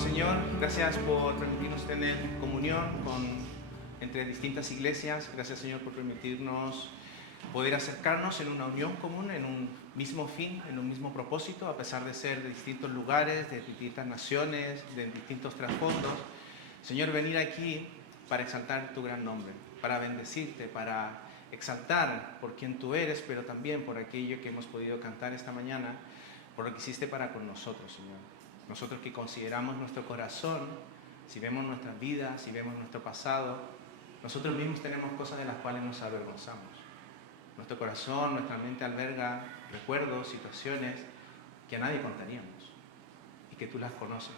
pedimos, Señor, gracias por permitirnos tener comunión entre distintas iglesias. Gracias, Señor, por permitirnos poder acercarnos en una unión común, en un mismo fin, en un mismo propósito, a pesar de ser de distintos lugares, de distintas naciones, de distintos trasfondos. Señor, venir aquí para exaltar tu gran nombre, para bendecirte, para exaltar por quien tú eres, pero también por aquello que hemos podido cantar esta mañana, por lo que hiciste para con nosotros, Señor. Nosotros que consideramos nuestro corazón, si vemos nuestras vidas, si vemos nuestro pasado, nosotros mismos tenemos cosas de las cuales nos avergonzamos. Nuestro corazón, nuestra mente alberga recuerdos, situaciones que a nadie contaríamos y que tú las conoces.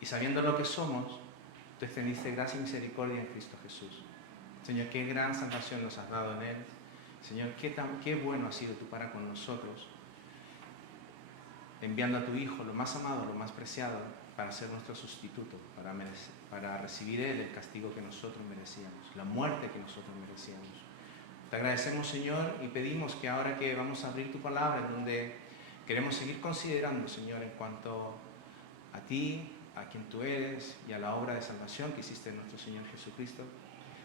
Y sabiendo lo que somos, tú extendiste gracia y misericordia en Cristo Jesús. Señor, qué gran salvación nos has dado en Él. Señor, qué bueno has sido tú para con nosotros, enviando a tu Hijo, lo más amado, lo más preciado, para ser nuestro sustituto, para recibir Él el castigo que nosotros merecíamos, la muerte que nosotros merecíamos. Te agradecemos, Señor, y pedimos que ahora que vamos a abrir tu palabra, en donde queremos seguir considerando, Señor, en cuanto a ti, a quien tú eres y a la obra de salvación que hiciste en nuestro Señor Jesucristo,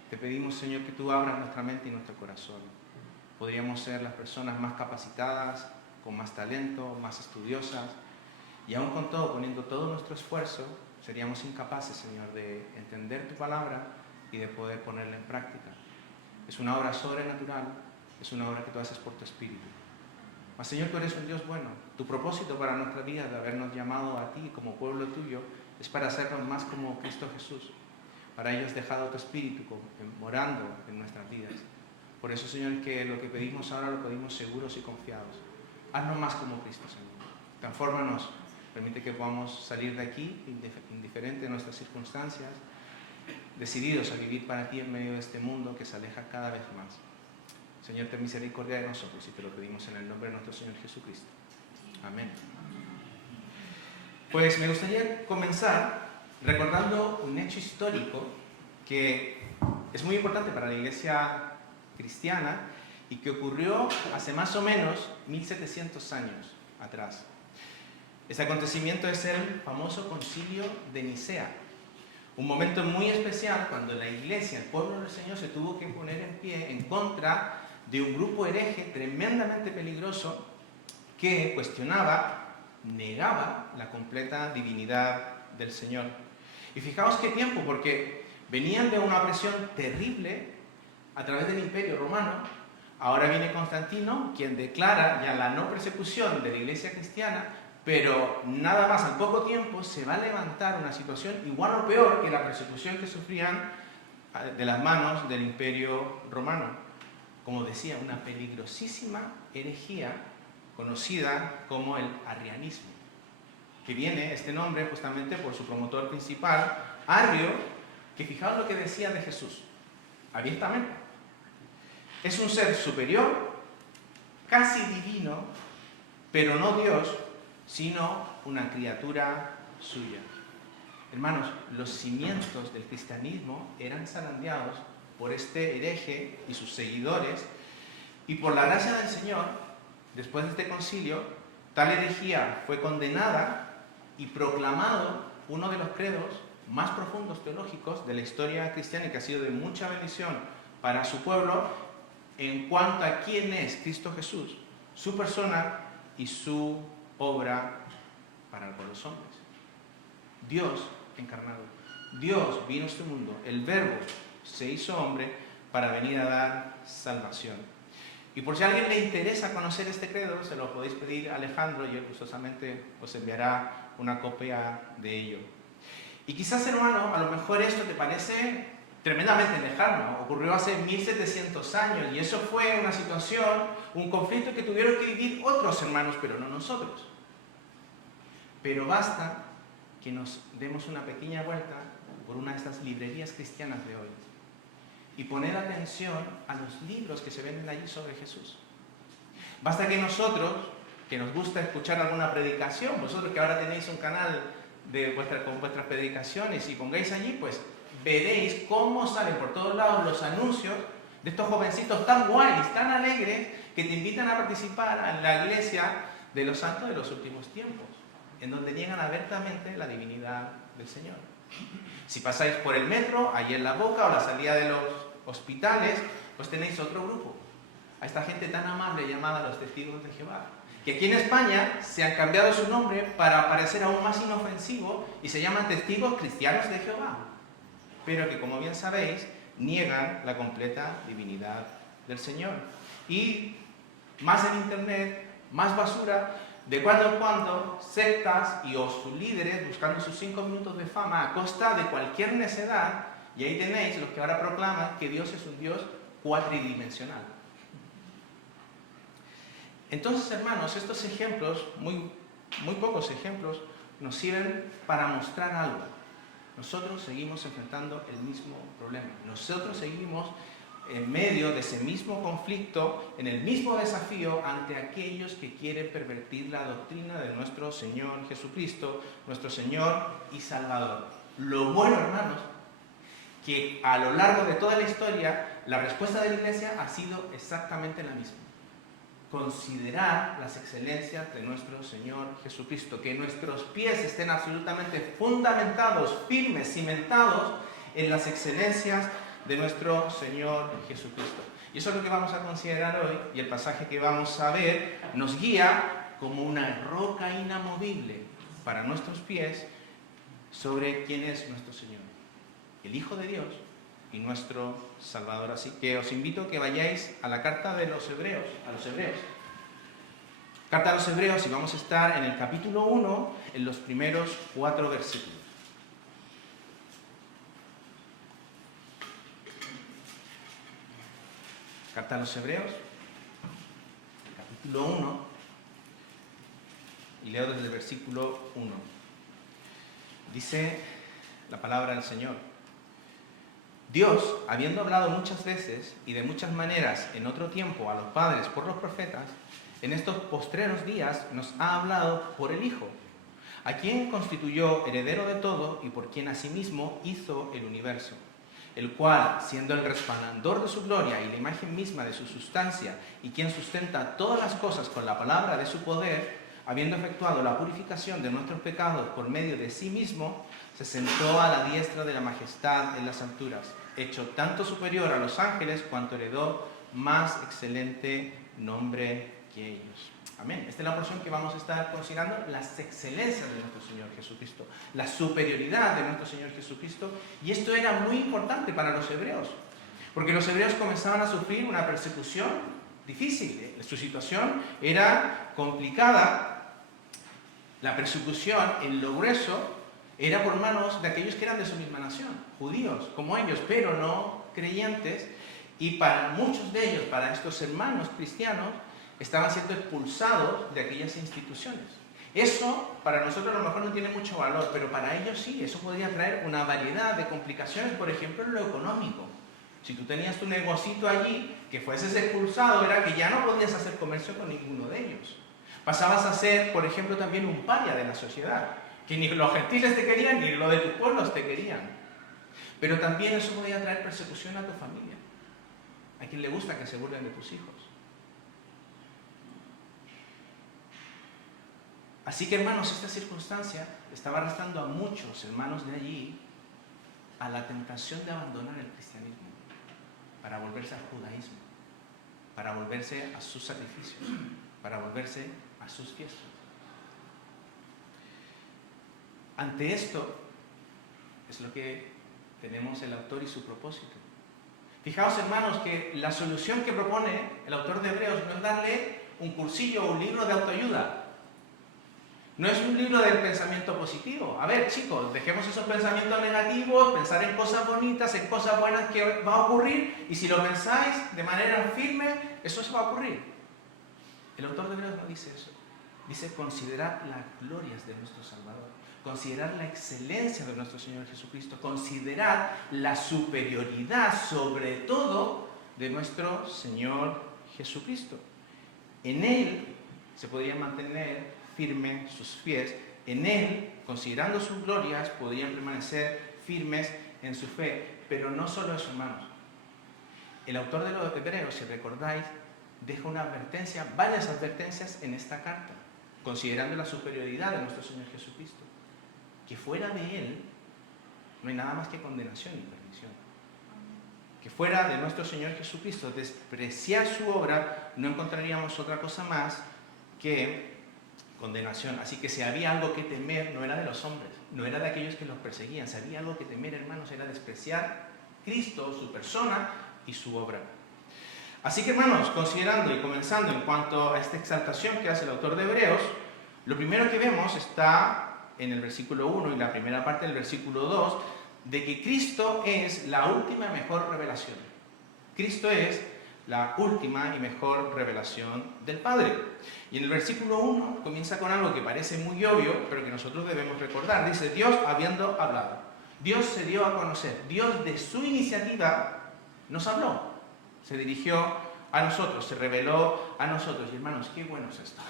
te pedimos, Señor, que tú abras nuestra mente y nuestro corazón. Podríamos ser las personas más capacitadas, con más talento, más estudiosas, y aún con todo, poniendo todo nuestro esfuerzo, seríamos incapaces, Señor, de entender tu palabra y de poder ponerla en práctica. Es una obra sobrenatural, es una obra que tú haces por tu Espíritu. Mas, Señor, tú eres un Dios bueno. Tu propósito para nuestra vida, de habernos llamado a ti como pueblo tuyo, es para hacernos más como Cristo Jesús. Para ello has dejado tu Espíritu morando en nuestras vidas. Por eso, Señor, que lo que pedimos ahora lo pedimos seguros y confiados. Haznos más como Cristo, Señor. Transfórmanos. Permite que podamos salir de aquí, indiferente de nuestras circunstancias, decididos a vivir para ti en medio de este mundo que se aleja cada vez más. Señor, ten misericordia de nosotros y te lo pedimos en el nombre de nuestro Señor Jesucristo. Amén. Pues me gustaría comenzar recordando un hecho histórico que es muy importante para la iglesia cristiana y que ocurrió hace más o menos 1700 años atrás. Este acontecimiento es el famoso Concilio de Nicea, un momento muy especial cuando la iglesia, el pueblo del Señor, se tuvo que poner en pie en contra de un grupo hereje tremendamente peligroso que cuestionaba, negaba la completa divinidad del Señor. Y fijaos qué tiempo, porque venían de una opresión terrible a través del Imperio Romano. Ahora viene Constantino, quien declara ya la no persecución de la iglesia cristiana, pero nada más, al poco tiempo se va a levantar una situación igual o peor que la persecución que sufrían de las manos del Imperio Romano. Como decía, una peligrosísima herejía conocida como el arrianismo, que viene este nombre justamente por su promotor principal, Arrio, que fijaos lo que decía de Jesús, abiertamente. Es un ser superior, casi divino, pero no Dios, sino una criatura suya. Hermanos, los cimientos del cristianismo eran zarandeados por este hereje y sus seguidores, y por la gracia del Señor, después de este concilio, tal herejía fue condenada y proclamado uno de los credos más profundos teológicos de la historia cristiana y que ha sido de mucha bendición para su pueblo en cuanto a quién es Cristo Jesús, su persona y su obra para los hombres. Dios encarnado. Dios vino a este mundo, el Verbo se hizo hombre para venir a dar salvación. Y por si a alguien le interesa conocer este credo, se lo podéis pedir a Alejandro y él gustosamente os enviará una copia de ello. Y quizás, hermano, a lo mejor esto te parece tremendamente lejano. Ocurrió hace 1700 años y eso fue una situación, un conflicto que tuvieron que vivir otros hermanos, pero no nosotros. Pero basta que nos demos una pequeña vuelta por una de estas librerías cristianas de hoy y poner atención a los libros que se venden allí sobre Jesús. Basta que nosotros, que nos gusta escuchar alguna predicación, vosotros que ahora tenéis un canal con vuestras predicaciones y pongáis allí, pues veréis cómo salen por todos lados los anuncios de estos jovencitos tan guays, tan alegres, que te invitan a participar en la iglesia de los santos de los últimos tiempos, en donde niegan abiertamente la divinidad del Señor. Si pasáis por el metro, ahí en la boca o la salida de los hospitales, pues tenéis otro grupo. A esta gente tan amable llamada los testigos de Jehová. Que aquí en España se han cambiado su nombre para parecer aún más inofensivo y se llaman testigos cristianos de Jehová. Pero que, como bien sabéis, niegan la completa divinidad del Señor. Y más en internet, más basura, de cuando en cuando, sectas y o sus líderes buscando sus 5 minutos de fama a costa de cualquier necedad, y ahí tenéis los que ahora proclaman que Dios es un Dios cuatridimensional. Entonces, hermanos, estos ejemplos, muy pocos ejemplos, nos sirven para mostrar algo. Nosotros seguimos enfrentando el mismo problema. Nosotros seguimos en medio de ese mismo conflicto, en el mismo desafío ante aquellos que quieren pervertir la doctrina de nuestro Señor Jesucristo, nuestro Señor y Salvador. Lo bueno, hermanos, que a lo largo de toda la historia, la respuesta de la Iglesia ha sido exactamente la misma. Considerar las excelencias de nuestro Señor Jesucristo, que nuestros pies estén absolutamente fundamentados, firmes, cimentados en las excelencias de nuestro Señor Jesucristo. Y eso es lo que vamos a considerar hoy, y el pasaje que vamos a ver nos guía como una roca inamovible para nuestros pies sobre quién es nuestro Señor, el Hijo de Dios y nuestro Salvador. Así que os invito a que vayáis a la carta de los Hebreos, Carta a los Hebreos, y vamos a estar en el capítulo 1, en los primeros 4 versículos. Carta a los Hebreos, capítulo 1, y leo desde el versículo 1. Dice la palabra del Señor: Dios, habiendo hablado muchas veces y de muchas maneras en otro tiempo a los padres por los profetas, en estos postreros días nos ha hablado por el Hijo, a quien constituyó heredero de todo y por quien asimismo hizo el universo, el cual, siendo el resplandor de su gloria y la imagen misma de su sustancia, y quien sustenta todas las cosas con la palabra de su poder, habiendo efectuado la purificación de nuestros pecados por medio de sí mismo, se sentó a la diestra de la majestad en las alturas, hecho tanto superior a los ángeles cuanto heredó más excelente nombre que ellos. Amén. Esta es la porción que vamos a estar considerando, las excelencias de nuestro Señor Jesucristo, la superioridad de nuestro Señor Jesucristo. Y esto era muy importante para los hebreos, porque los hebreos comenzaban a sufrir una persecución difícil. Su situación era complicada. La persecución en lo grueso era por manos de aquellos que eran de su misma nación, judíos como ellos, pero no creyentes. Y para muchos de ellos, para estos hermanos cristianos, estaban siendo expulsados de aquellas instituciones. Eso para nosotros a lo mejor no tiene mucho valor, pero para ellos sí. Eso podría traer una variedad de complicaciones, por ejemplo en lo económico. Si tú tenías tu negocito allí, que fueses expulsado, era que ya no podías hacer comercio con ninguno de ellos. Pasabas a ser, por ejemplo, también un paria de la sociedad, que ni los gentiles te querían, ni los de tus pueblos te querían. Pero también eso podía traer persecución a tu familia. A quien le gusta que se burlen de tus hijos. Así que, hermanos, esta circunstancia estaba arrastrando a muchos hermanos de allí a la tentación de abandonar el cristianismo para volverse al judaísmo, para volverse a sus sacrificios, para volverse a sus fiestas. Ante esto es lo que tenemos el autor y su propósito. Fijaos, hermanos, que la solución que propone el autor de Hebreos no es darle un cursillo o un libro de autoayuda. No es un libro del pensamiento positivo. A ver, chicos, dejemos esos pensamientos negativos, pensar en cosas bonitas, en cosas buenas que va a ocurrir, y si lo pensáis de manera firme, eso se va a ocurrir. El autor de Hebreos no dice eso. Dice considerar las glorias de nuestro Salvador, considerar la excelencia de nuestro Señor Jesucristo, considerar la superioridad sobre todo de nuestro Señor Jesucristo. En Él se podrían mantener firmes sus pies, en Él, considerando sus glorias, podrían permanecer firmes en su fe. Pero no solo eso, hermanos. El autor de los Hebreos, si recordáis, deja una advertencia, varias advertencias en esta carta, considerando la superioridad de nuestro Señor Jesucristo. que fuera de Él no hay nada más que condenación y perdición. Que fuera de nuestro Señor Jesucristo, despreciar su obra, no encontraríamos otra cosa más que condenación. Así que si había algo que temer, no era de los hombres, no era de aquellos que los perseguían. Si había algo que temer, hermanos, era despreciar a Cristo, su persona y su obra. Así que, hermanos, considerando y comenzando en cuanto a esta exaltación que hace el autor de Hebreos, lo primero que vemos está en el versículo 1 y la primera parte del versículo 2, de que Cristo es la última y mejor revelación. Cristo es la última y mejor revelación del Padre. Y en el versículo 1 comienza con algo que parece muy obvio, pero que nosotros debemos recordar. Dice, Dios habiendo hablado. Dios se dio a conocer. Dios de su iniciativa nos habló. Se dirigió a nosotros, se reveló a nosotros. Y hermanos, qué bueno es esto.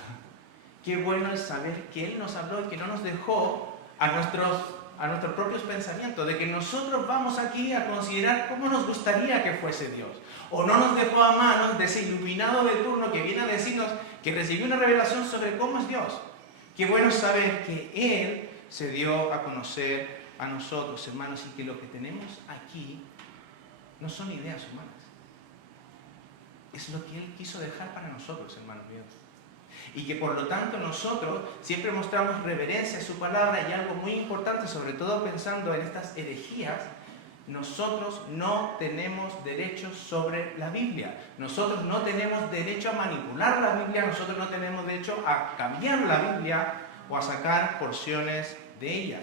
Qué bueno es saber que Él nos habló y que no nos dejó a nuestros propios pensamientos, de que nosotros vamos aquí a considerar cómo nos gustaría que fuese Dios. O no nos dejó a manos de ese iluminado de turno que viene a decirnos que recibió una revelación sobre cómo es Dios. Qué bueno es saber que Él se dio a conocer a nosotros, hermanos, y que lo que tenemos aquí no son ideas humanas. Es lo que Él quiso dejar para nosotros, hermanos míos. Y que por lo tanto nosotros siempre mostramos reverencia a su palabra, y algo muy importante, sobre todo pensando en estas herejías, nosotros no tenemos derechos sobre la Biblia. Nosotros no tenemos derecho a manipular la Biblia, nosotros no tenemos derecho a cambiar la Biblia o a sacar porciones de ella.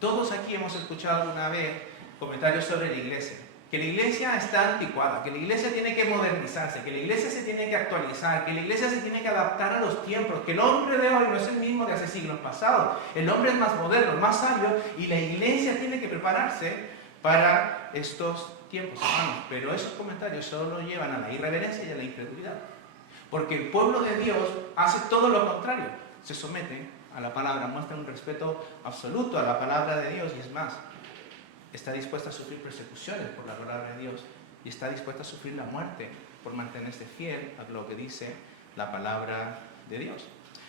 Todos aquí hemos escuchado alguna vez comentarios sobre la iglesia. Que la iglesia está anticuada, que la iglesia tiene que modernizarse, que la iglesia se tiene que actualizar, que la iglesia se tiene que adaptar a los tiempos, que el hombre de hoy no es el mismo de hace siglos pasados. El hombre es más moderno, más sabio, y la iglesia tiene que prepararse para estos tiempos, hermanos. Pero esos comentarios solo llevan a la irreverencia y a la incredulidad. Porque el pueblo de Dios hace todo lo contrario. Se somete a la palabra, muestra un respeto absoluto a la palabra de Dios, y es más, está dispuesta a sufrir persecuciones por la palabra de Dios, y está dispuesta a sufrir la muerte por mantenerse fiel a lo que dice la palabra de Dios.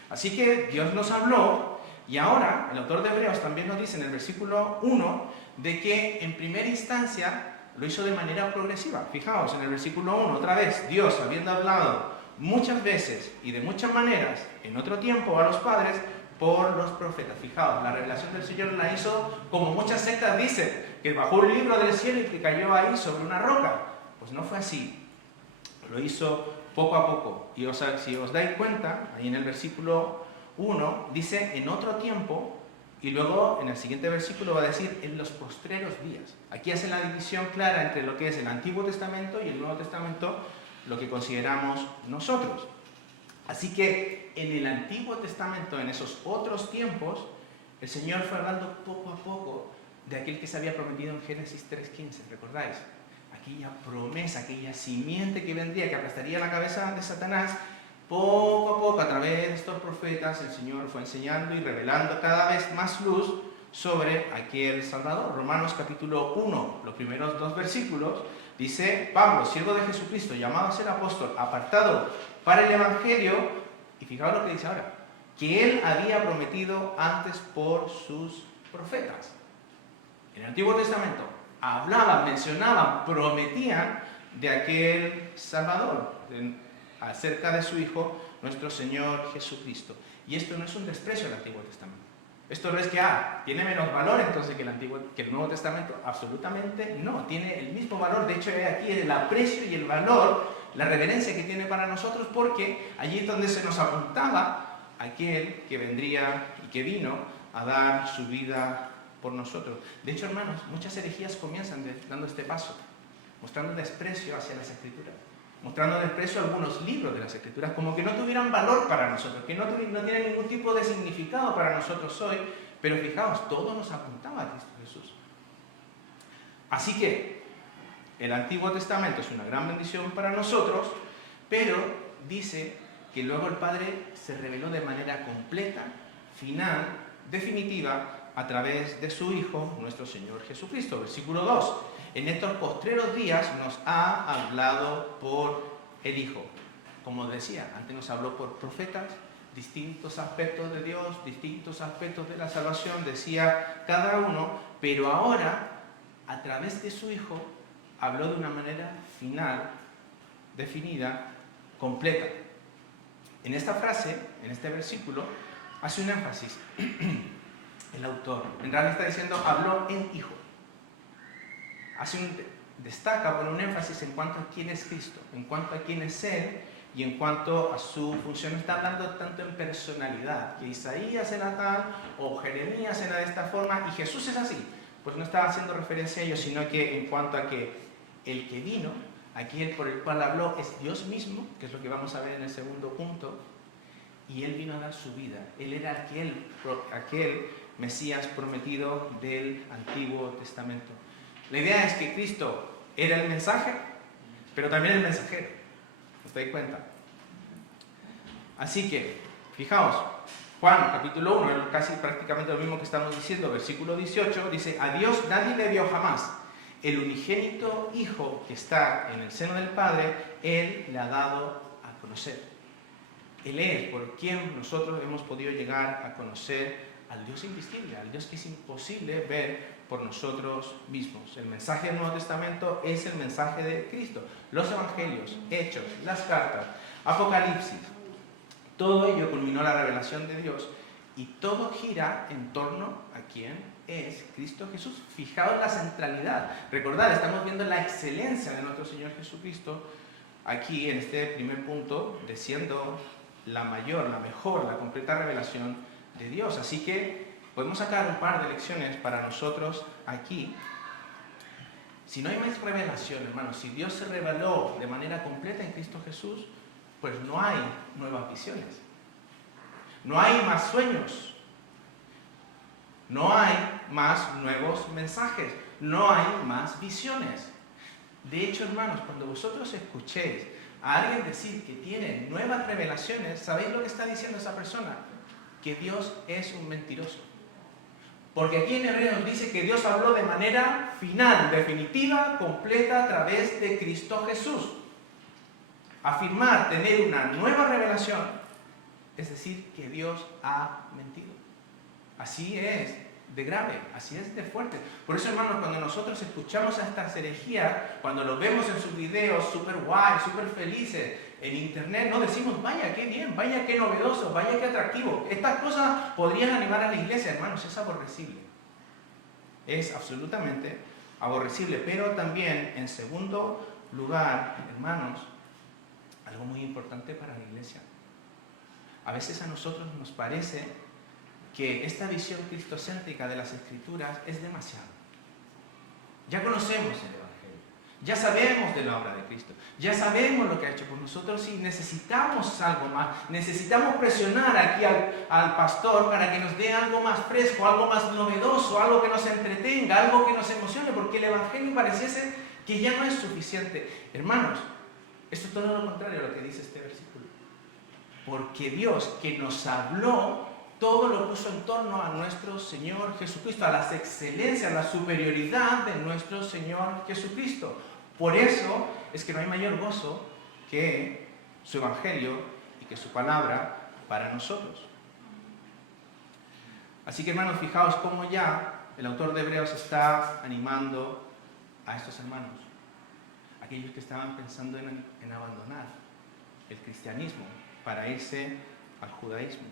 Así que Dios nos habló, y ahora el autor de Hebreos también nos dice en el versículo 1 de que en primera instancia lo hizo de manera progresiva. Fijaos en el versículo 1, otra vez, Dios habiendo hablado muchas veces y de muchas maneras en otro tiempo a los padres por los profetas. Fijaos, la revelación del Señor la hizo como muchas sectas dicen, que bajó un libro del cielo y que cayó ahí sobre una roca. Pues no fue así. Lo hizo poco a poco. Y si os dais cuenta, ahí en el versículo 1 dice en otro tiempo, y luego en el siguiente versículo va a decir en los postreros días. Aquí hace la división clara entre lo que es el Antiguo Testamento y el Nuevo Testamento, lo que consideramos nosotros. Así que en el Antiguo Testamento, en esos otros tiempos, el Señor fue hablando poco a poco de aquel que se había prometido en Génesis 3:15, ¿recordáis? Aquella promesa, aquella simiente que vendría, que aplastaría la cabeza de Satanás. Poco a poco, a través de estos profetas, el Señor fue enseñando y revelando cada vez más luz sobre aquel Salvador. Romanos capítulo 1, los primeros 2 versículos, dice Pablo, siervo de Jesucristo, llamado a ser apóstol, apartado para el Evangelio, y fijaos lo que dice ahora, que Él había prometido antes por sus profetas. En el Antiguo Testamento hablaban, mencionaban, prometían de aquel Salvador, acerca de su Hijo, nuestro Señor Jesucristo. Y esto no es un desprecio al Antiguo Testamento. Esto no es que tiene menos valor entonces que el Nuevo Testamento. Absolutamente no, tiene el mismo valor. De hecho, aquí el aprecio y el valor, la reverencia que tiene para nosotros, porque allí es donde se nos apuntaba aquel que vendría y que vino a dar su vida por nosotros. De hecho, hermanos, muchas herejías comienzan dando este paso, mostrando desprecio hacia las Escrituras, mostrando desprecio a algunos libros de las Escrituras, como que no tuvieran valor para nosotros, que no tienen ningún tipo de significado para nosotros hoy, pero fijaos, todo nos apuntaba a Cristo Jesús. Así que el Antiguo Testamento es una gran bendición para nosotros, pero dice que luego el Padre se reveló de manera completa, final, definitiva, a través de su Hijo, nuestro Señor Jesucristo. Versículo 2. En estos postreros días nos ha hablado por el Hijo. Como decía, antes nos habló por profetas, distintos aspectos de Dios, distintos aspectos de la salvación, decía cada uno, pero ahora, a través de su Hijo, habló de una manera final, definida, completa. En esta frase, en este versículo, hace un énfasis el autor. En realidad está diciendo, habló en Hijo. Destaca, pone un énfasis en cuanto a quién es Cristo, en cuanto a quién es Él y en cuanto a su función. Está hablando tanto en personalidad, que Isaías era tal o Jeremías era de esta forma y Jesús es así. Pues no estaba haciendo referencia a ello, sino que en cuanto a que el que vino, aquí el por el cual habló, es Dios mismo, que es lo que vamos a ver en el segundo punto, y Él vino a dar su vida. Él era aquel Mesías prometido del Antiguo Testamento. La idea es que Cristo era el mensaje, pero también el mensajero. ¿Os dais cuenta? Así que, fijaos, Juan capítulo 1, casi prácticamente lo mismo que estamos diciendo, versículo 18, dice, a Dios nadie le vio jamás. El unigénito Hijo que está en el seno del Padre, Él le ha dado a conocer. Él es por quien nosotros hemos podido llegar a conocer al Dios invisible, al Dios que es imposible ver por nosotros mismos. El mensaje del Nuevo Testamento es el mensaje de Cristo. Los evangelios, Hechos, las cartas, Apocalipsis, todo ello culminó la revelación de Dios y todo gira en torno a quién es Cristo Jesús. Fijaos la centralidad. Recordad, estamos viendo la excelencia de nuestro Señor Jesucristo aquí en este primer punto, de siendo la mayor, la mejor, la completa revelación de Dios. Así que podemos sacar un par de lecciones para nosotros aquí. Si no hay más revelación, hermanos, si Dios se reveló de manera completa en Cristo Jesús, pues no hay nuevas visiones, no hay más sueños, no hay más nuevos mensajes, no hay más visiones. De hecho, hermanos, cuando vosotros escuchéis a alguien decir que tiene nuevas revelaciones, ¿sabéis lo que está diciendo esa persona? Que Dios es un mentiroso. Porque aquí en Hebreos dice que Dios habló de manera final, definitiva, completa a través de Cristo Jesús. Afirmar tener una nueva revelación es decir que Dios ha mentido. Así es de grave, así es de fuerte. Por eso, hermanos, cuando nosotros escuchamos a estas herejías, cuando los vemos en sus videos súper guay, súper felices, en internet, no decimos, vaya, qué bien, vaya, qué novedoso, vaya, qué atractivo. Estas cosas podrían animar a la iglesia, hermanos, es aborrecible. Es absolutamente aborrecible. Pero también, en segundo lugar, hermanos, algo muy importante para la iglesia. A veces a nosotros nos parece que esta visión cristocéntrica de las Escrituras es demasiado. Ya conocemos el Evangelio, ya sabemos de la obra de Cristo, ya sabemos lo que ha hecho por nosotros y necesitamos algo más. Necesitamos presionar aquí al pastor para que nos dé algo más fresco, algo más novedoso, algo que nos entretenga, algo que nos emocione, porque el Evangelio pareciese que ya no es suficiente. Hermanos, esto es todo lo contrario a lo que dice este versículo. Porque Dios, que nos habló, todo lo puso en torno a nuestro Señor Jesucristo, a las excelencias, a la superioridad de nuestro Señor Jesucristo. Por eso es que no hay mayor gozo que su Evangelio y que su palabra para nosotros. Así que, hermanos, fijaos cómo ya el autor de Hebreos está animando a estos hermanos, aquellos que estaban pensando en abandonar el cristianismo para irse al judaísmo.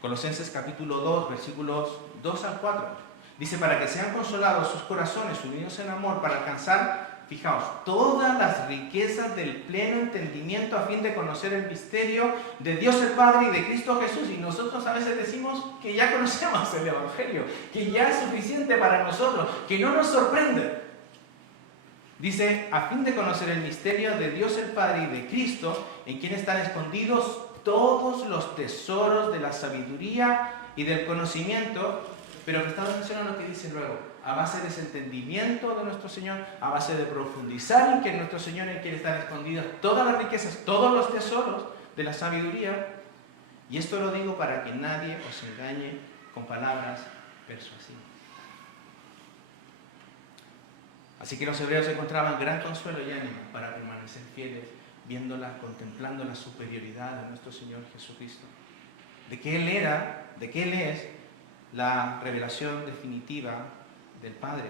Colosenses capítulo 2, versículos 2 al 4. Dice, para que sean consolados sus corazones unidos en amor, para alcanzar, fijaos, todas las riquezas del pleno entendimiento a fin de conocer el misterio de Dios el Padre y de Cristo Jesús. Y nosotros a veces decimos que ya conocemos el Evangelio, que ya es suficiente para nosotros, que no nos sorprende. Dice, a fin de conocer el misterio de Dios el Padre y de Cristo, en quien están escondidos todos los tesoros de la sabiduría y del conocimiento. Pero prestad atención a lo que dice luego, a base de ese entendimiento de nuestro Señor, a base de profundizar en que nuestro Señor, en quien están escondidas todas las riquezas, todos los tesoros de la sabiduría. Y esto lo digo para que nadie os engañe con palabras persuasivas. Así que los hebreos encontraban gran consuelo y ánimo para permanecer fieles, viéndola, contemplando la superioridad de nuestro Señor Jesucristo. de que Él era, de que Él es la revelación definitiva del Padre.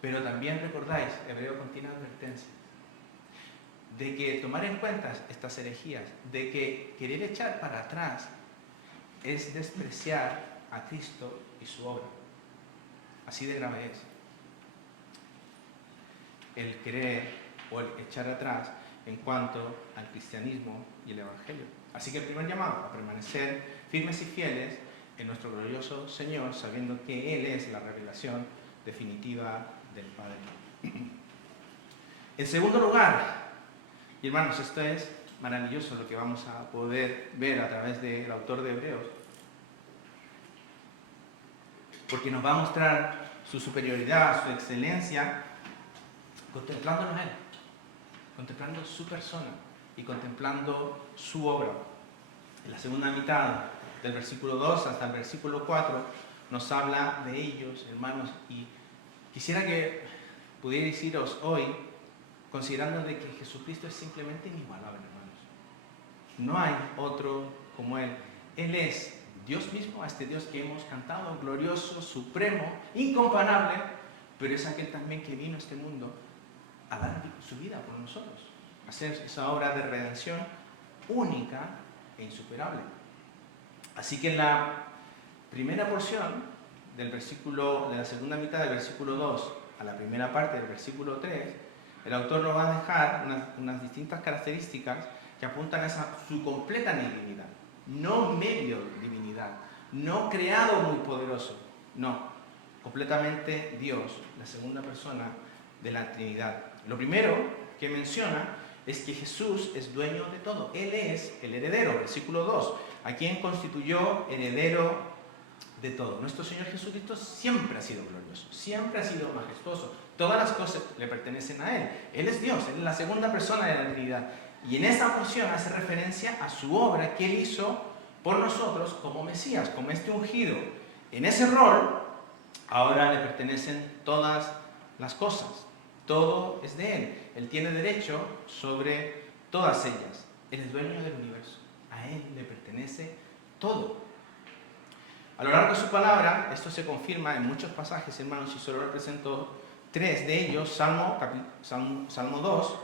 Pero también recordáis, Hebreo contiene advertencia, de que tomar en cuenta estas herejías, de que querer echar para atrás es despreciar a Cristo y su obra. Así de grave es el querer o el echar atrás en cuanto al cristianismo y el Evangelio. Así que el primer llamado a permanecer firmes y fieles en nuestro glorioso Señor, sabiendo que Él es la revelación definitiva del Padre. En segundo lugar, y hermanos, esto es maravilloso lo que vamos a poder ver a través del autor de Hebreos, porque nos va a mostrar su superioridad, su excelencia, contemplándonos a Él, contemplando su persona y contemplando su obra. En la segunda mitad del versículo 2 hasta el versículo 4 nos habla de ellos, hermanos, y quisiera que pudierais iros hoy considerando de que Jesucristo es simplemente inigualable, hermanos. No hay otro como Él. Él es Dios mismo, a este Dios que hemos cantado, glorioso, supremo, incomparable, pero es aquel también que vino a este mundo a dar su vida por nosotros, a hacer esa obra de redención única e insuperable. Así que en la primera porción del versículo, de la segunda mitad del versículo 2 a la primera parte del versículo 3, el autor nos va a dejar unas distintas características que apuntan a su completa divinidad. No medio divinidad, no creado muy poderoso, no, completamente Dios, la segunda persona de la Trinidad. Lo primero que menciona es que Jesús es dueño de todo. Él es el heredero, versículo 2, a quien constituyó heredero de todo. Nuestro Señor Jesucristo siempre ha sido glorioso, siempre ha sido majestuoso. Todas las cosas le pertenecen a Él. Él es Dios, Él es la segunda persona de la Trinidad. Y en esta porción hace referencia a su obra que Él hizo por nosotros como Mesías, como este ungido. En ese rol, ahora le pertenecen todas las cosas. Todo es de Él. Él tiene derecho sobre todas ellas. Él es dueño del universo. A Él le pertenece todo. A lo largo de su palabra, esto se confirma en muchos pasajes, hermanos, y solo represento 3 de ellos. Salmo 2,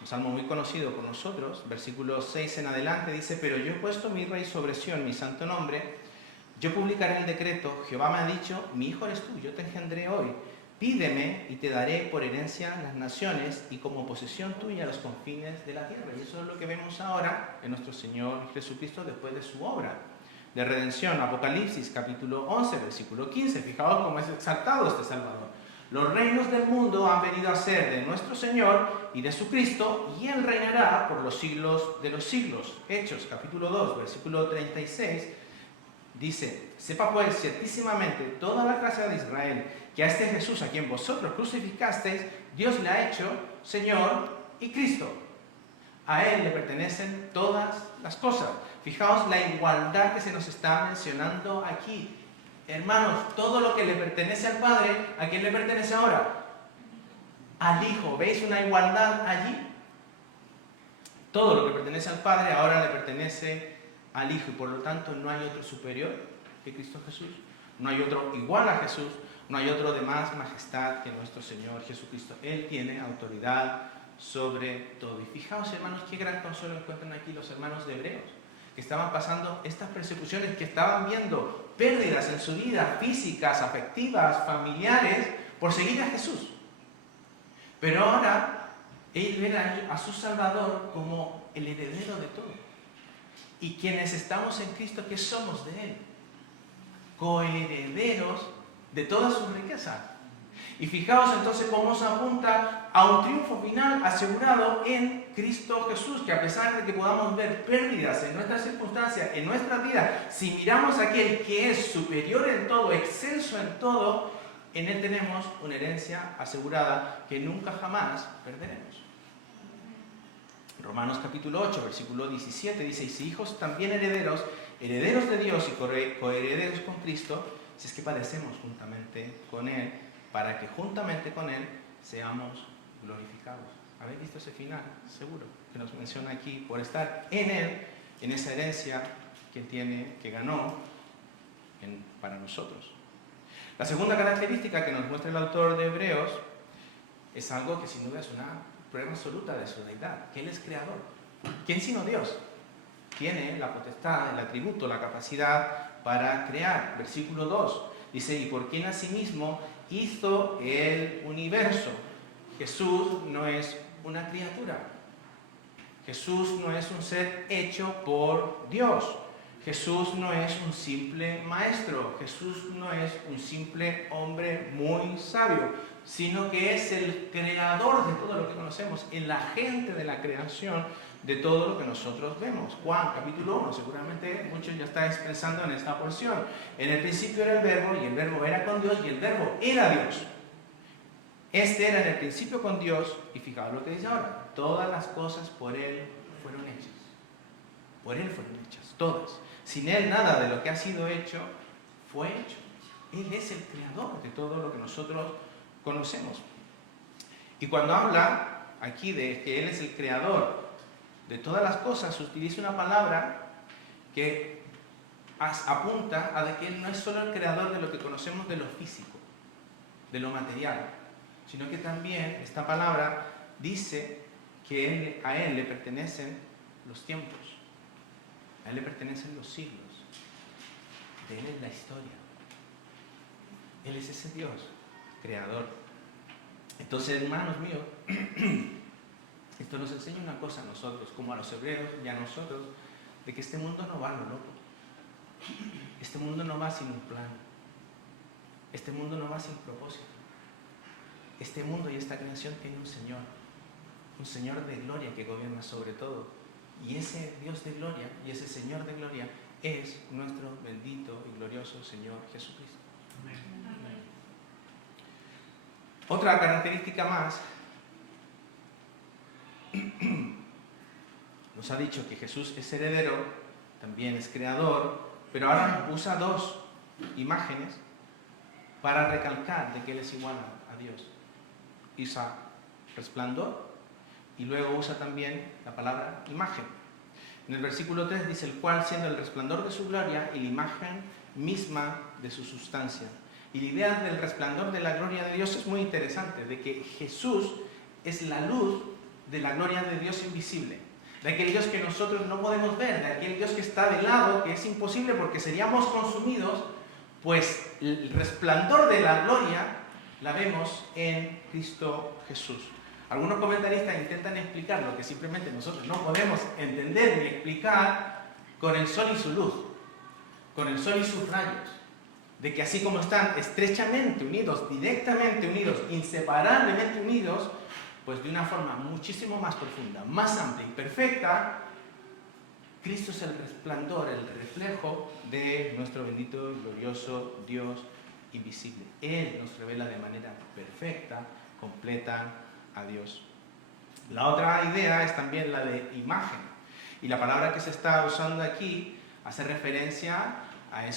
un salmo muy conocido por nosotros, versículo 6 en adelante, dice: pero yo he puesto mi rey sobre Sión, mi santo nombre, yo publicaré el decreto, Jehová me ha dicho, mi hijo eres tú, yo te engendré hoy, pídeme y te daré por herencia las naciones y como posesión tuya los confines de la tierra. Y eso es lo que vemos ahora en nuestro Señor Jesucristo después de su obra de redención. Apocalipsis capítulo 11, versículo 15, fijaos cómo es exaltado este Salvador. Los reinos del mundo han venido a ser de nuestro Señor y de su Cristo, y Él reinará por los siglos de los siglos. Hechos, capítulo 2, versículo 36, dice: sepa pues ciertísimamente toda la casa de Israel, que a este Jesús, a quien vosotros crucificasteis, Dios le ha hecho Señor y Cristo. A Él le pertenecen todas las cosas. Fijaos la igualdad que se nos está mencionando aquí. Hermanos, todo lo que le pertenece al Padre, ¿a quién le pertenece ahora? Al Hijo. ¿Veis una igualdad allí? Todo lo que pertenece al Padre ahora le pertenece al Hijo, y por lo tanto no hay otro superior que Cristo Jesús. No hay otro igual a Jesús. No hay otro de más majestad que nuestro Señor Jesucristo. Él tiene autoridad sobre todo. Y fijaos, hermanos, qué gran consuelo encuentran aquí los hermanos de Hebreos, que estaban pasando estas persecuciones, que estaban viendo pérdidas en su vida, físicas, afectivas, familiares, por seguir a Jesús. Pero ahora, ellos ven a su Salvador como el heredero de todo. Y quienes estamos en Cristo, ¿qué somos de Él? Coherederos de toda su riqueza. Y fijaos entonces cómo se apunta a un triunfo final asegurado en Cristo Jesús, que a pesar de que podamos ver pérdidas en nuestras circunstancias, en nuestra vida, si miramos a aquel que es superior en todo, excelso en todo, en Él tenemos una herencia asegurada que nunca jamás perderemos. Romanos capítulo 8, versículo 17 dice: y si hijos también herederos, herederos de Dios y coherederos con Cristo, si es que padecemos juntamente con Él, para que juntamente con Él seamos glorificados. ¿Habéis visto ese final? Seguro que nos menciona aquí, por estar en Él, en esa herencia que ganó para nosotros. La segunda característica que nos muestra el autor de Hebreos es algo que sin duda es una prueba absoluta de su deidad, que Él es creador. ¿Quién sino Dios tiene la potestad, el atributo, la capacidad para crear? Versículo 2 dice, y por quien asimismo hizo el universo. Jesús no es una criatura. Jesús no es un ser hecho por Dios. Jesús no es un simple maestro. Jesús no es un simple hombre muy sabio, sino que es el creador de todo lo que conocemos, el agente de la creación de todo lo que nosotros vemos. Juan, capítulo 1, seguramente muchos ya estáis pensando en esta porción. En el principio era el verbo, y el verbo era con Dios, y el verbo era Dios. Este era en el principio con Dios, y fijaos lo que dice ahora, todas las cosas por Él fueron hechas. Por Él fueron hechas, todas. Sin Él nada de lo que ha sido hecho fue hecho. Él es el creador de todo lo que nosotros conocemos. Y cuando habla aquí de que Él es el creador de todas las cosas, utiliza una palabra que apunta a de que Él no es solo el creador de lo que conocemos de lo físico, de lo material, sino que también esta palabra dice que a Él le pertenecen los tiempos, a Él le pertenecen los siglos, de Él es la historia. Él es ese Dios, creador. Entonces, hermanos míos, esto nos enseña una cosa a nosotros, como a los hebreos y a nosotros, de que este mundo no va a lo loco. Este mundo no va sin un plan. Este mundo no va sin propósito. Este mundo y esta creación tiene un Señor de gloria que gobierna sobre todo. Y ese Dios de gloria y ese Señor de gloria es nuestro bendito y glorioso Señor Jesucristo. Amén. Otra característica más, nos ha dicho que Jesús es heredero, también es creador, pero ahora usa dos imágenes para recalcar de que Él es igual a Dios. Usa resplandor y luego usa también la palabra imagen. En el versículo 3 dice, el cual siendo el resplandor de su gloria y la imagen misma de su sustancia. Y la idea del resplandor de la gloria de Dios es muy interesante, de que Jesús es la luz de la gloria de Dios invisible, de aquel Dios que nosotros no podemos ver, de aquel Dios que está de lado, que es imposible porque seríamos consumidos, pues el resplandor de la gloria la vemos en Cristo Jesús. Algunos comentaristas intentan explicar lo que simplemente nosotros no podemos entender ni explicar con el sol y su luz, con el sol y sus rayos. De que así como están estrechamente unidos, directamente unidos, inseparablemente unidos, pues de una forma muchísimo más profunda, más amplia y perfecta, Cristo es el resplandor, el reflejo de nuestro bendito y glorioso Dios invisible. Él nos revela de manera perfecta, completa a Dios. La otra idea es también la de imagen. Y la palabra que se está usando aquí hace referencia al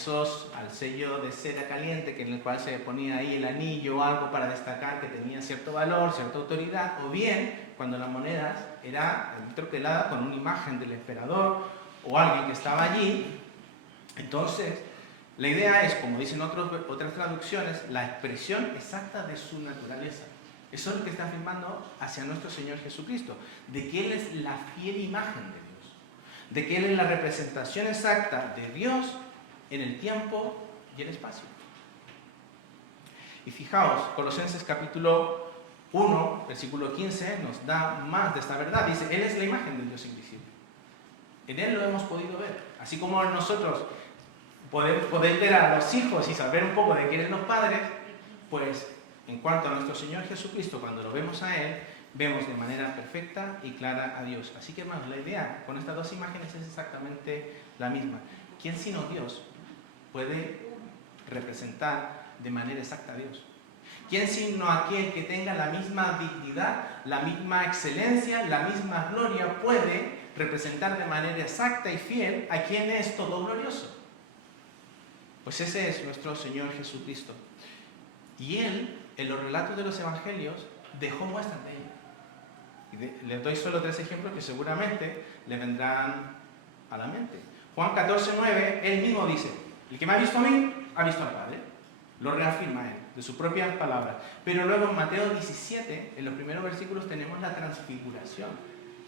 sello de cera caliente, que en el cual se ponía ahí el anillo o algo para destacar que tenía cierto valor, cierta autoridad, o bien cuando la moneda era troquelada con una imagen del emperador o alguien que estaba allí. Entonces, la idea es, como dicen otras traducciones, la expresión exacta de su naturaleza. Eso es lo que está afirmando hacia nuestro Señor Jesucristo, de que Él es la fiel imagen de Dios, de que Él es la representación exacta de Dios en el tiempo y el espacio. Y fijaos, Colosenses capítulo 1, versículo 15, nos da más de esta verdad. Dice, Él es la imagen del Dios invisible. En Él lo hemos podido ver. Así como nosotros podemos ver a los hijos y saber un poco de quiénes son los padres, pues en cuanto a nuestro Señor Jesucristo, cuando lo vemos a Él, vemos de manera perfecta y clara a Dios. Así que, hermanos, la idea con estas dos imágenes es exactamente la misma. ¿Quién sino Dios puede representar de manera exacta a Dios? ¿Quién sino aquel que tenga la misma dignidad, la misma excelencia, la misma gloria puede representar de manera exacta y fiel a quien es todo glorioso? Pues ese es nuestro Señor Jesucristo. Y Él, en los relatos de los evangelios, dejó muestras de ello. Y les doy solo 3 ejemplos que seguramente le vendrán a la mente. Juan 14:9, él mismo dice, el que me ha visto a mí, ha visto al Padre. Lo reafirma él, de sus propias palabras. Pero luego en Mateo 17, en los primeros versículos, tenemos la transfiguración.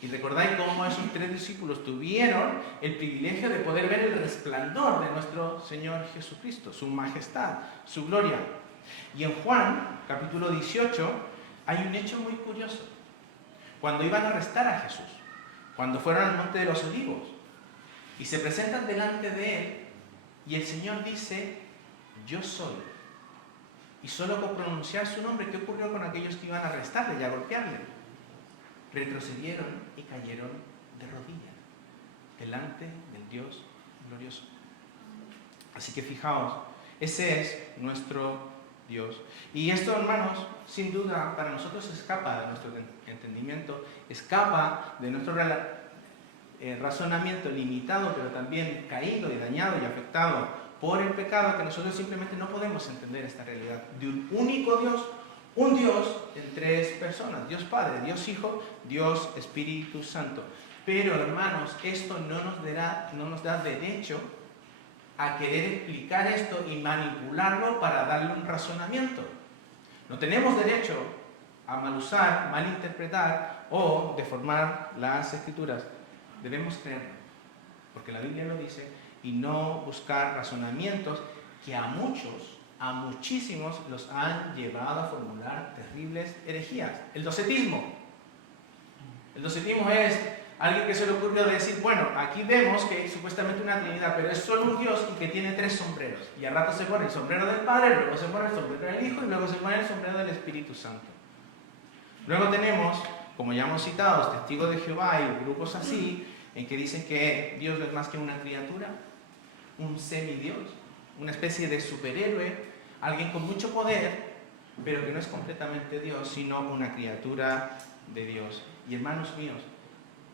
Y recordáis cómo esos 3 discípulos tuvieron el privilegio de poder ver el resplandor de nuestro Señor Jesucristo, su majestad, su gloria. Y en Juan, capítulo 18, hay un hecho muy curioso. Cuando iban a arrestar a Jesús, cuando fueron al Monte de los Olivos, y se presentan delante de él, y el Señor dice, yo soy. Y solo con pronunciar su nombre, ¿qué ocurrió con aquellos que iban a arrestarle y a golpearle? Retrocedieron y cayeron de rodillas delante del Dios glorioso. Así que fijaos, ese es nuestro Dios. Y esto, hermanos, sin duda, para nosotros escapa de nuestro entendimiento, escapa de nuestro razonamiento limitado, pero también caído y dañado y afectado por el pecado, que nosotros simplemente no podemos entender esta realidad de un único Dios, un Dios en 3 personas, Dios Padre, Dios Hijo, Dios Espíritu Santo. Pero, hermanos, esto no nos da derecho a querer explicar esto y manipularlo para darle un razonamiento. No tenemos derecho a mal usar, malinterpretar o deformar las Escrituras. Debemos creerlo, porque la Biblia lo dice, y no buscar razonamientos que a muchísimos los han llevado a formular terribles herejías. El docetismo. El docetismo es alguien que se le ocurrió decir, bueno, aquí vemos que hay supuestamente una Trinidad, pero es solo un Dios y que tiene 3 sombreros. Y al rato se pone el sombrero del Padre, luego se pone el sombrero del Hijo y luego se pone el sombrero del Espíritu Santo. Luego tenemos, como ya hemos citado, testigos de Jehová y grupos así, en que dicen que Dios no es más que una criatura, un semidios, una especie de superhéroe, alguien con mucho poder, pero que no es completamente Dios, sino una criatura de Dios. Y hermanos míos,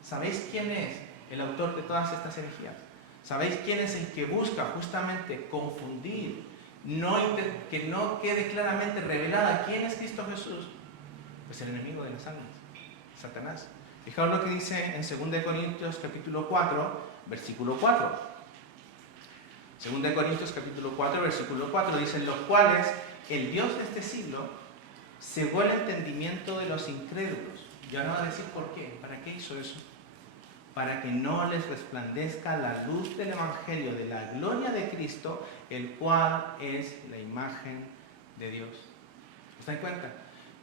¿sabéis quién es el autor de todas estas herejías? ¿Sabéis quién es el que busca justamente confundir, que no quede claramente revelada quién es Cristo Jesús? Pues el enemigo de las almas, Satanás. Fijaos lo que dice en 2 Corintios capítulo 4, versículo 4. 2 Corintios capítulo 4, versículo 4, dicen, los cuales el Dios de este siglo cegó el entendimiento de los incrédulos. Ya no va a decir por qué, ¿para qué hizo eso? Para que no les resplandezca la luz del Evangelio de la gloria de Cristo, el cual es la imagen de Dios. ¿Se dan cuenta?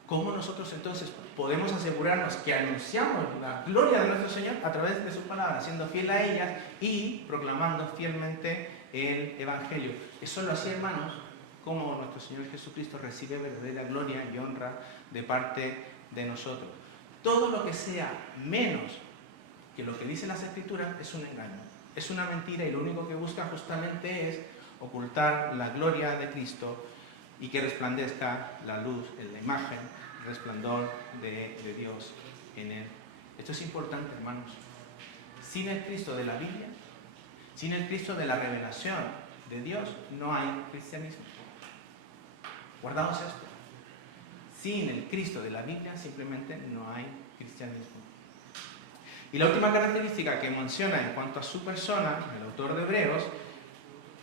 ¿Cómo nosotros entonces podemos asegurarnos que anunciamos la gloria de nuestro Señor a través de sus palabras, siendo fiel a ellas y proclamando fielmente el Evangelio? Eso lo hacía, hermanos, como nuestro Señor Jesucristo recibe verdadera gloria y honra de parte de nosotros. Todo lo que sea menos que lo que dicen las Escrituras es un engaño, es una mentira, y lo único que busca justamente es ocultar la gloria de Cristo y que resplandezca la luz, la imagen, el resplandor de Dios en él. Esto es importante, hermanos. Sin el Cristo de la Biblia, sin el Cristo de la revelación de Dios, no hay cristianismo. Guardaos esto. Sin el Cristo de la Biblia, simplemente no hay cristianismo. Y la última característica que menciona en cuanto a su persona, el autor de Hebreos,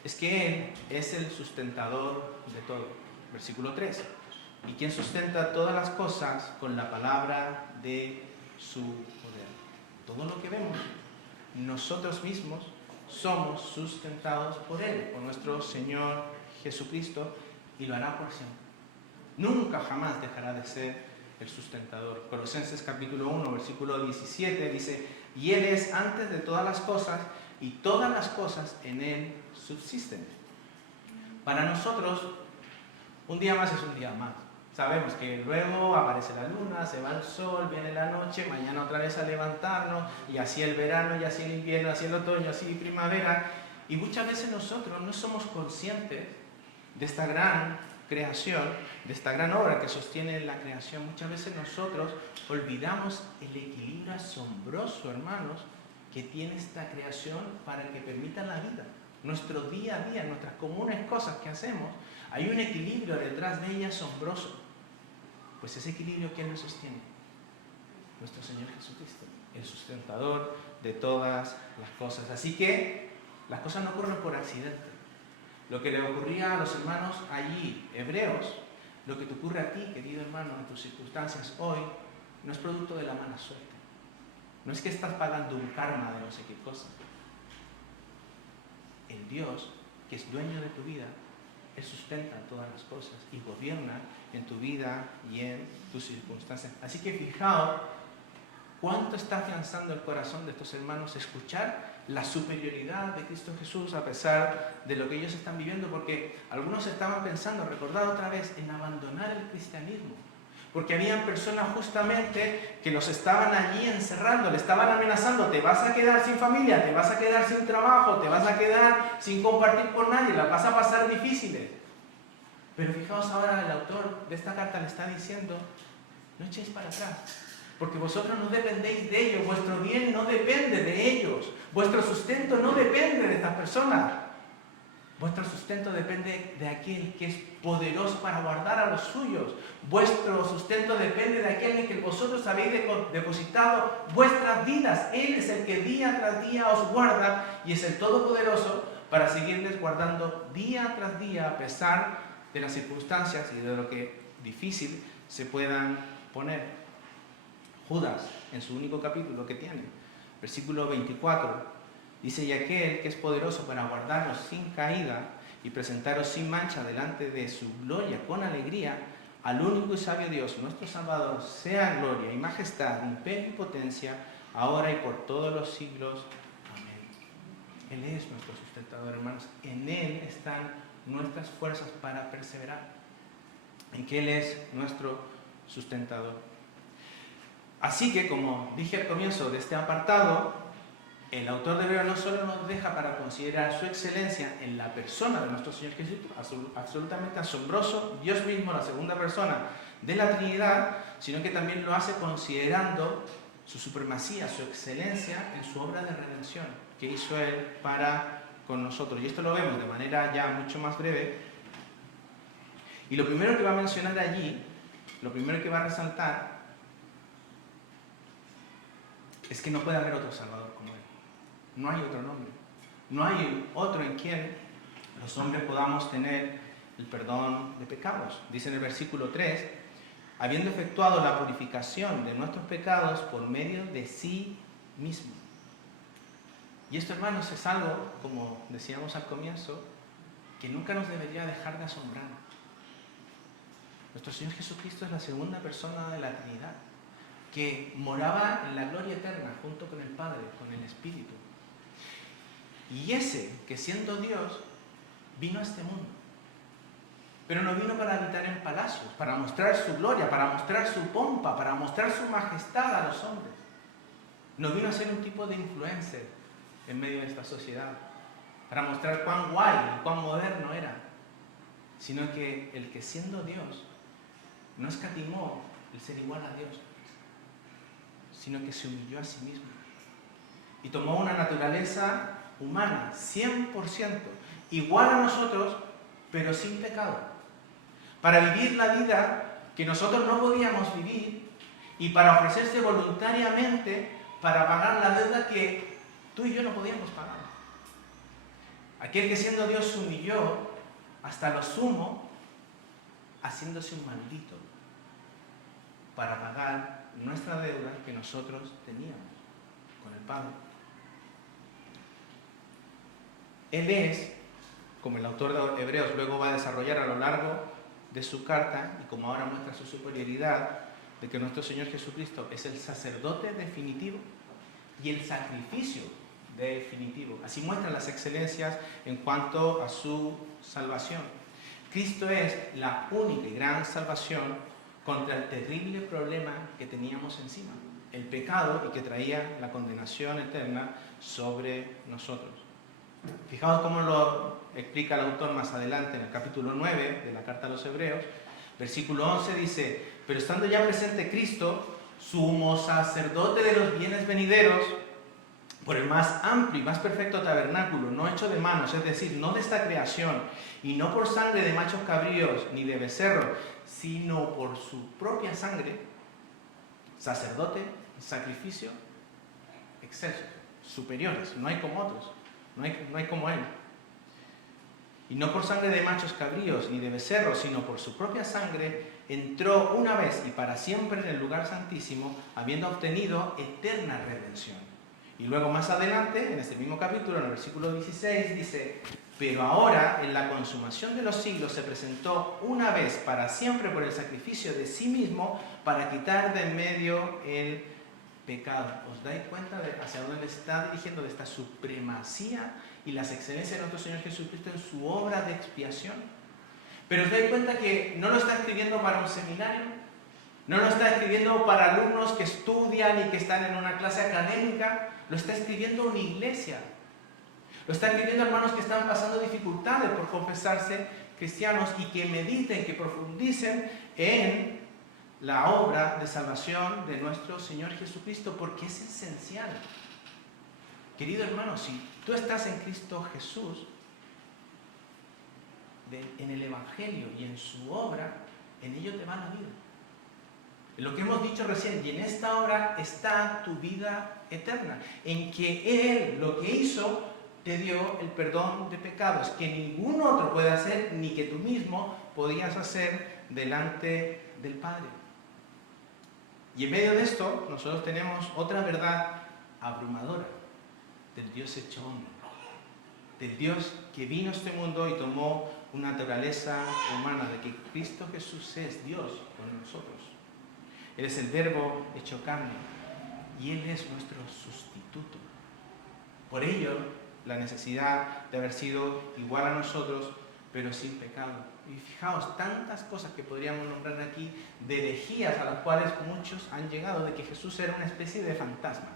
es que Él es el sustentador de todo. Versículo 3. Y quien sustenta todas las cosas con la palabra de su poder. Todo lo que vemos, nosotros mismos somos sustentados por Él, por nuestro Señor Jesucristo, y lo hará por siempre. Nunca jamás dejará de ser el sustentador. Colosenses capítulo 1, versículo 17 dice, y Él es antes de todas las cosas, y todas las cosas en Él subsisten. Para nosotros, un día más es un día más. Sabemos que luego aparece la luna, se va el sol, viene la noche, mañana otra vez a levantarnos, y así el verano, y así el invierno, así el otoño, así primavera. Y muchas veces nosotros no somos conscientes de esta gran creación, de esta gran obra que sostiene la creación. Muchas veces nosotros olvidamos el equilibrio asombroso, hermanos, que tiene esta creación para que permita la vida. Nuestro día a día, nuestras comunes cosas que hacemos, hay un equilibrio detrás de ella asombroso. Pues ese equilibrio, ¿quién lo sostiene? Nuestro Señor Jesucristo, el sustentador de todas las cosas. Así que Las cosas no ocurren por accidente. Lo que le ocurría a los hermanos allí, hebreos, lo que te ocurre a ti, querido hermano, en tus circunstancias hoy, no es producto de la mala suerte. No es que estás pagando un karma de no sé qué cosa. El Dios, que es dueño de tu vida, Él sustenta todas las cosas y gobierna en tu vida y en tus circunstancias. Así que fijaos cuánto está afianzando el corazón de estos hermanos escuchar la superioridad de Cristo Jesús a pesar de lo que ellos están viviendo, porque algunos estaban pensando, recordad otra vez, en abandonar el cristianismo. Porque habían personas justamente que los estaban allí encerrando, le estaban amenazando, te vas a quedar sin familia, te vas a quedar sin trabajo, te vas a quedar sin compartir con nadie, la vas a pasar difíciles. Pero fijaos ahora, el autor de esta carta le está diciendo, no echéis para atrás, porque vosotros no dependéis de ellos, vuestro bien no depende de ellos, vuestro sustento no depende de estas personas. Vuestro sustento depende de aquel que es poderoso para guardar a los suyos. Vuestro sustento depende de aquel en que vosotros habéis depositado vuestras vidas. Él es el que día tras día os guarda y es el Todopoderoso para seguirles guardando día tras día a pesar de las circunstancias y de lo que difícil se puedan poner. Judas, en su único capítulo que tiene, versículo 24, dice, y aquel que es poderoso para guardaros sin caída y presentaros sin mancha delante de su gloria con alegría, al único y sabio Dios, nuestro Salvador, sea gloria y majestad, imperio y potencia, ahora y por todos los siglos. Amén. Él es nuestro sustentador, hermanos. En Él están nuestras fuerzas para perseverar. En que Él es nuestro sustentador. Así que, como dije al comienzo de este apartado, el autor de Hebreos no solo nos deja para considerar su excelencia en la persona de nuestro Señor Jesucristo, absolutamente asombroso, Dios mismo, la segunda persona de la Trinidad, sino que también lo hace considerando su supremacía, su excelencia en su obra de redención que hizo Él para con nosotros. Y esto lo vemos de manera ya mucho más breve. Y lo primero que va a mencionar allí, lo primero que va a resaltar, es que no puede haber otro Salvador como Él. No hay otro nombre. No hay otro en quien los hombres podamos tener el perdón de pecados. Dice en el versículo 3, habiendo efectuado la purificación de nuestros pecados por medio de sí mismo. Y esto, hermanos, es algo, como decíamos al comienzo, que nunca nos debería dejar de asombrar. Nuestro Señor Jesucristo es la segunda persona de la Trinidad, que moraba en la gloria eterna junto con el Padre, con el Espíritu. Y ese, que siendo Dios, vino a este mundo. Pero no vino para habitar en palacios, para mostrar su gloria, para mostrar su pompa, para mostrar su majestad a los hombres. No vino a ser un tipo de influencer en medio de esta sociedad, para mostrar cuán guay y cuán moderno era, sino que el que siendo Dios no escatimó el ser igual a Dios, sino que se humilló a sí mismo y tomó una naturaleza humana, 100%, igual a nosotros, pero sin pecado, para vivir la vida que nosotros no podíamos vivir y para ofrecerse voluntariamente para pagar la deuda que tú y yo no podíamos pagar. Aquel que siendo Dios se humilló hasta lo sumo, haciéndose un maldito para pagar nuestra deuda que nosotros teníamos con el Padre. Él es, como el autor de Hebreos luego va a desarrollar a lo largo de su carta, y como ahora muestra su superioridad, de que nuestro Señor Jesucristo es el sacerdote definitivo y el sacrificio definitivo. Así muestra las excelencias en cuanto a su salvación. Cristo es la única y gran salvación contra el terrible problema que teníamos encima, el pecado, y que traía la condenación eterna sobre nosotros. Fijaos cómo lo explica el autor más adelante en el capítulo 9 de la carta a los Hebreos. Versículo 11 dice, pero estando ya presente Cristo, sumo sacerdote de los bienes venideros, por el más amplio y más perfecto tabernáculo, no hecho de manos, es decir, no de esta creación, y no por sangre de machos cabríos ni de becerros, sino por su propia sangre, sacerdote, sacrificio, excelso, superiores, no hay como otros, no hay como Él. Y no por sangre de machos cabríos ni de becerros, sino por su propia sangre, entró una vez y para siempre en el lugar santísimo, habiendo obtenido eterna redención. Y luego más adelante, en este mismo capítulo, en el versículo 16, dice: pero ahora, en la consumación de los siglos, se presentó una vez para siempre por el sacrificio de sí mismo, para quitar de en medio el pecado. ¿Os dais cuenta de hacia dónde está dirigiendo de esta supremacía y las excelencias de nuestro Señor Jesucristo en su obra de expiación? Pero os dais cuenta que no lo está escribiendo para un seminario, no lo está escribiendo para alumnos que estudian y que están en una clase académica, lo está escribiendo una iglesia. Lo está escribiendo hermanos que están pasando dificultades por confesarse cristianos y que mediten, que profundicen en la obra de salvación de nuestro Señor Jesucristo, porque es esencial. Querido hermano, si tú estás en Cristo Jesús, en el Evangelio y en su obra, en ello te va la vida. En lo que hemos dicho recién, y en esta obra está tu vida eterna, en que Él lo que hizo te dio el perdón de pecados, que ningún otro puede hacer, ni que tú mismo podías hacer delante del Padre. Y en medio de esto, nosotros tenemos otra verdad abrumadora, del Dios hecho hombre, del Dios que vino a este mundo y tomó una naturaleza humana, de que Cristo Jesús es Dios con nosotros. Él es el Verbo hecho carne y Él es nuestro sustituto. Por ello, la necesidad de haber sido igual a nosotros, pero sin pecado. Y fijaos, tantas cosas que podríamos nombrar aquí, de herejías a las cuales muchos han llegado, de que Jesús era una especie de fantasma.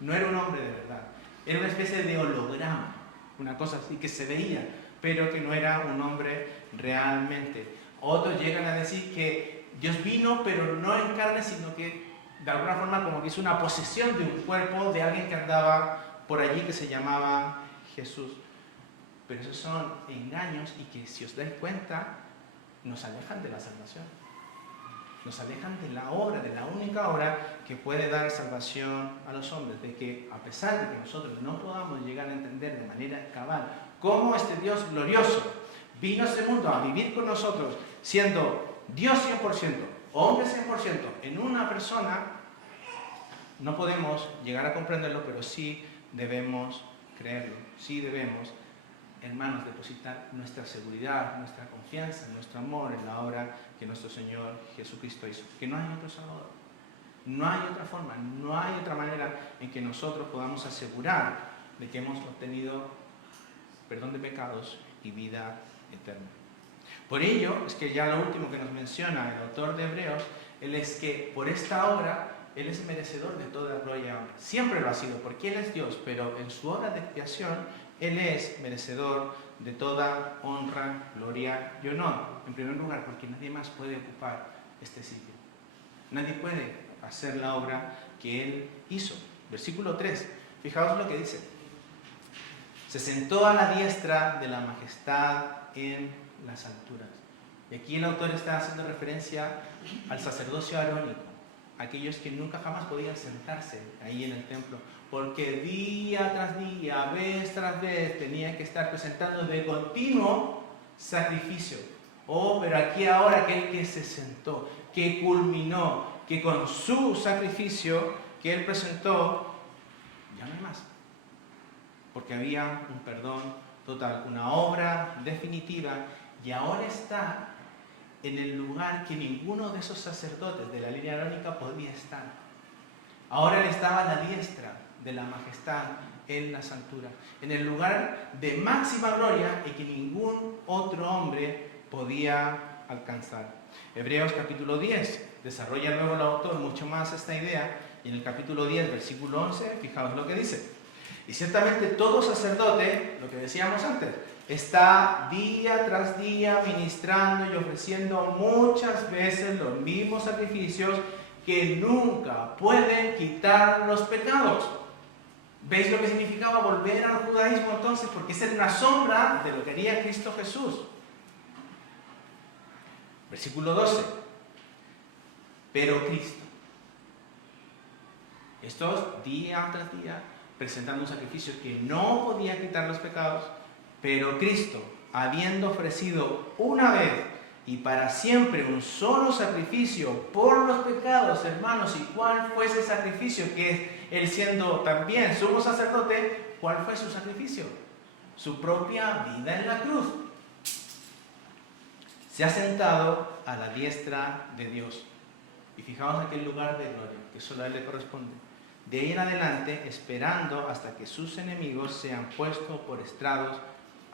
No era un hombre de verdad, era una especie de holograma, una cosa así que se veía, pero que no era un hombre realmente. Otros llegan a decir que Dios vino, pero no en carne, sino que de alguna forma como que hizo una posesión de un cuerpo de alguien que andaba por allí que se llamaba Jesús. Pero esos son engaños y que, si os dais cuenta, nos alejan de la salvación. Nos alejan de la obra, de la única obra que puede dar salvación a los hombres. De que, a pesar de que nosotros no podamos llegar a entender de manera cabal cómo este Dios glorioso vino a este mundo a vivir con nosotros, siendo Dios 100%, hombre 100%, en una persona, no podemos llegar a comprenderlo, pero sí debemos creerlo. Sí debemos, hermanos, depositar nuestra seguridad, nuestra confianza, nuestro amor en la obra que nuestro Señor Jesucristo hizo. Que no hay otro Salvador. No hay otra forma, no hay otra manera en que nosotros podamos asegurar de que hemos obtenido perdón de pecados y vida eterna. Por ello, es que ya lo último que nos menciona el autor de Hebreos, él es que por esta obra Él es merecedor de toda gloria y honra. Siempre lo ha sido, porque Él es Dios, pero en su obra de expiación, Él es merecedor de toda honra, gloria y honor. En primer lugar, porque nadie más puede ocupar este sitio. Nadie puede hacer la obra que Él hizo. Versículo 3, fijaos lo que dice. Se sentó a la diestra de la majestad en las alturas. Y aquí el autor está haciendo referencia al sacerdocio arónico, aquellos que nunca jamás podían sentarse ahí en el templo, porque día tras día, vez tras vez, tenían que estar presentando de continuo sacrificio. Oh, pero aquí ahora aquel que se sentó, que culminó, que con su sacrificio que él presentó, ya no hay más, porque había un perdón total, una obra definitiva, y ahora está en el lugar que ninguno de esos sacerdotes de la línea arónica podía estar. Ahora él estaba a la diestra de la majestad en las alturas, en el lugar de máxima gloria y que ningún otro hombre podía alcanzar. Hebreos capítulo 10 desarrolla luego el autor mucho más esta idea, y en el capítulo 10, versículo 11, fijaos lo que dice. Y ciertamente todo sacerdote, lo que decíamos antes, está día tras día ministrando y ofreciendo muchas veces los mismos sacrificios que nunca pueden quitar los pecados. ¿Veis lo que significaba volver al judaísmo entonces? Porque esa era una sombra de lo que haría Cristo Jesús. Versículo 12. Pero Cristo, estos día tras día presentando un sacrificio que no podía quitar los pecados, pero Cristo, habiendo ofrecido una vez y para siempre un solo sacrificio por los pecados, hermanos, ¿y cuál fue ese sacrificio? Que Él, siendo también sumo sacerdote, ¿cuál fue su sacrificio? Su propia vida en la cruz. Se ha sentado a la diestra de Dios. Y fijaos aquel lugar de gloria que solo a Él le corresponde. De ahí en adelante, esperando hasta que sus enemigos sean puestos por estrados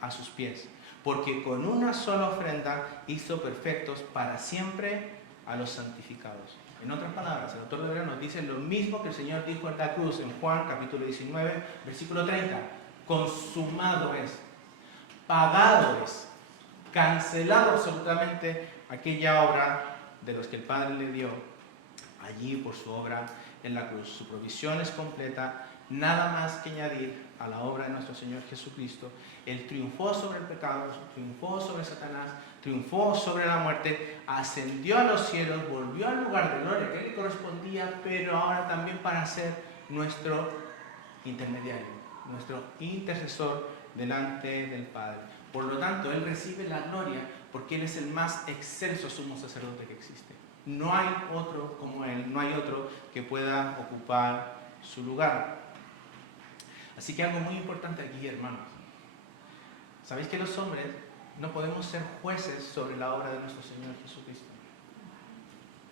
a sus pies. Porque con una sola ofrenda hizo perfectos para siempre a los santificados. En otras palabras, el autor de Hebreos nos dice lo mismo que el Señor dijo en la cruz en Juan capítulo 19, versículo 30. Consumado es, pagado es, cancelado absolutamente aquella obra de los que el Padre le dio allí por su obra en la cruz. Su provisión es completa, nada más que añadir a la obra de nuestro Señor Jesucristo. Él triunfó sobre el pecado, triunfó sobre Satanás, triunfó sobre la muerte, ascendió a los cielos, volvió al lugar de gloria que le correspondía, pero ahora también para ser nuestro intermediario, nuestro intercesor delante del Padre. Por lo tanto, Él recibe la gloria porque Él es el más excelso sumo sacerdote que existe. No hay otro como Él, no hay otro que pueda ocupar su lugar. Así que algo muy importante aquí, hermanos. ¿Sabéis que los hombres no podemos ser jueces sobre la obra de nuestro Señor Jesucristo?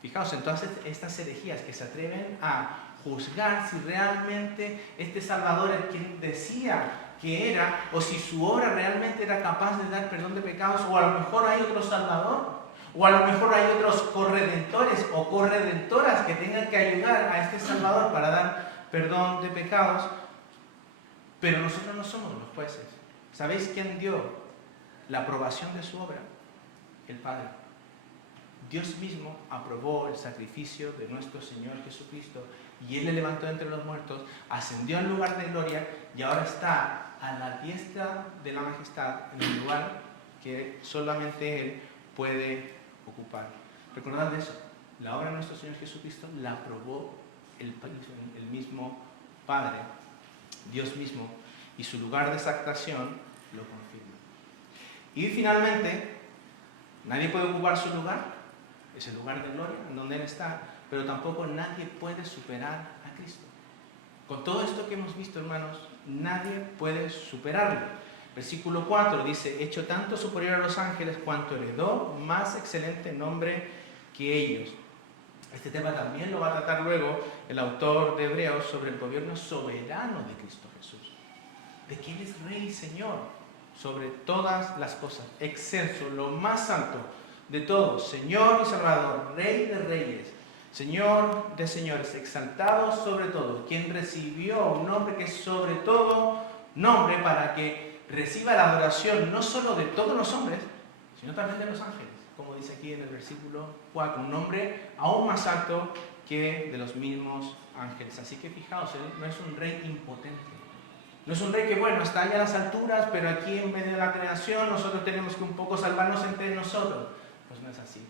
Fijaos en todas estas herejías que se atreven a juzgar si realmente este Salvador, el quien decía que era, o si su obra realmente era capaz de dar perdón de pecados, o a lo mejor hay otro Salvador, o a lo mejor hay otros corredentores o corredentoras que tengan que ayudar a este Salvador para dar perdón de pecados, pero nosotros no somos los jueces. ¿Sabéis quién dio la aprobación de su obra? El Padre. Dios mismo aprobó el sacrificio de nuestro Señor Jesucristo y Él le levantó entre los muertos, ascendió al lugar de gloria y ahora está a la diestra de la majestad en el lugar que solamente Él puede ocupar. Recordad eso, la obra de nuestro Señor Jesucristo la aprobó el mismo Padre, Dios mismo, y su lugar de exaltación lo confirma. Y finalmente, nadie puede ocupar su lugar, es el lugar de gloria en donde Él está, pero tampoco nadie puede superar a Cristo. Con todo esto que hemos visto, hermanos, nadie puede superarlo. Versículo 4 dice, hecho tanto superior a los ángeles cuanto heredó más excelente nombre que ellos. Este tema también lo va a tratar luego el autor de Hebreos sobre el gobierno soberano de Cristo Jesús. De que Él es Rey y Señor sobre todas las cosas, excelso, lo más alto de todo, Señor y Salvador, Rey de reyes, Señor de señores, exaltado sobre todo, quien recibió un nombre que es sobre todo nombre para que reciba la adoración no solo de todos los hombres, sino también de los ángeles, como dice aquí en el versículo 4, un nombre aún más alto que de los mismos ángeles. Así que fijaos, Él no es un rey impotente, no es un rey que, bueno, está allá a las alturas, pero aquí en medio de la creación nosotros tenemos que un poco salvarnos entre nosotros. Pues no es así.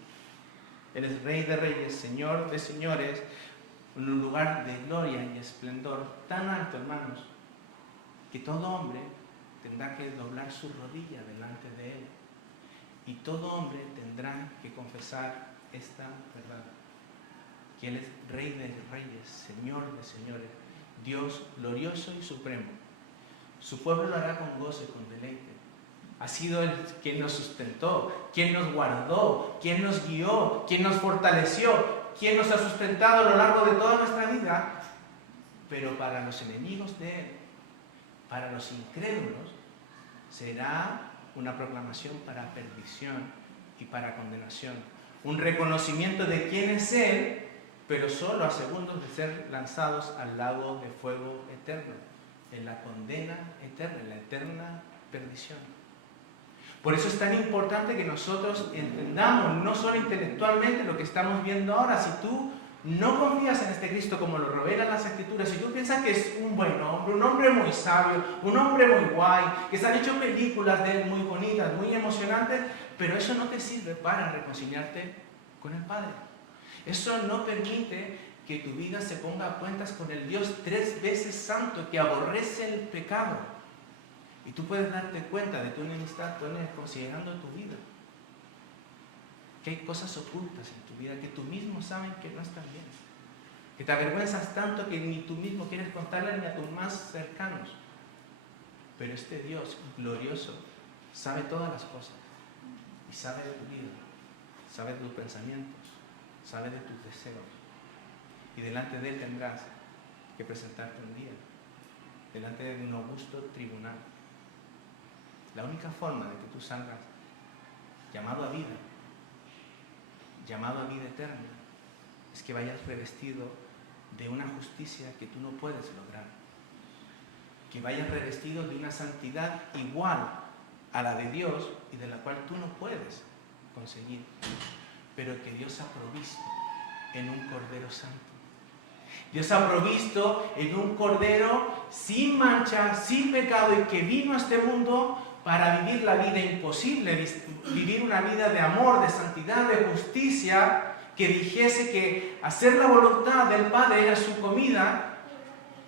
Él es Rey de reyes, Señor de señores, en un lugar de gloria y esplendor tan alto, hermanos, que todo hombre tendrá que doblar su rodilla delante de Él. Y todo hombre tendrá que confesar esta verdad, que Él es Rey de reyes, Señor de señores, Dios glorioso y supremo. Su pueblo lo hará con gozo y con deleite. Ha sido Él quien nos sustentó, quien nos guardó, quien nos guió, quien nos fortaleció, quien nos ha sustentado a lo largo de toda nuestra vida. Pero para los enemigos de Él, para los incrédulos, será una proclamación para perdición y para condenación. Un reconocimiento de quién es Él, pero solo a segundos de ser lanzados al lago de fuego eterno, en la condena eterna, en la eterna perdición. Por eso es tan importante que nosotros entendamos, no solo intelectualmente lo que estamos viendo ahora. Si tú no confías en este Cristo como lo revelan las Escrituras, si tú piensas que es un buen hombre, un hombre muy sabio, un hombre muy guay, que se han hecho películas de él muy bonitas, muy emocionantes, pero eso no te sirve para reconciliarte con el Padre. Eso no permite que tu vida se ponga a cuentas con el Dios 3 veces santo que aborrece el pecado. Y tú puedes darte cuenta de tu enemistad considerando tu vida. Que hay cosas ocultas en tu vida que tú mismo sabes que no están bien. Que te avergüenzas tanto que ni tú mismo quieres contarle ni a tus más cercanos. Pero este Dios glorioso sabe todas las cosas. Y sabe de tu vida. Sabe de tus pensamientos. Sabe de tus deseos. Y delante de Él tendrás que presentarte un día. Delante de un augusto tribunal. La única forma de que tú salgas llamado a vida, llamado a vida eterna, es que vayas revestido de una justicia que tú no puedes lograr. Que vayas revestido de una santidad igual a la de Dios y de la cual tú no puedes conseguir, pero que Dios ha provisto en un Cordero Santo. Dios ha provisto en un Cordero sin mancha, sin pecado, y que vino a este mundo para vivir la vida imposible, vivir una vida de amor, de santidad, de justicia, que dijese que hacer la voluntad del Padre era su comida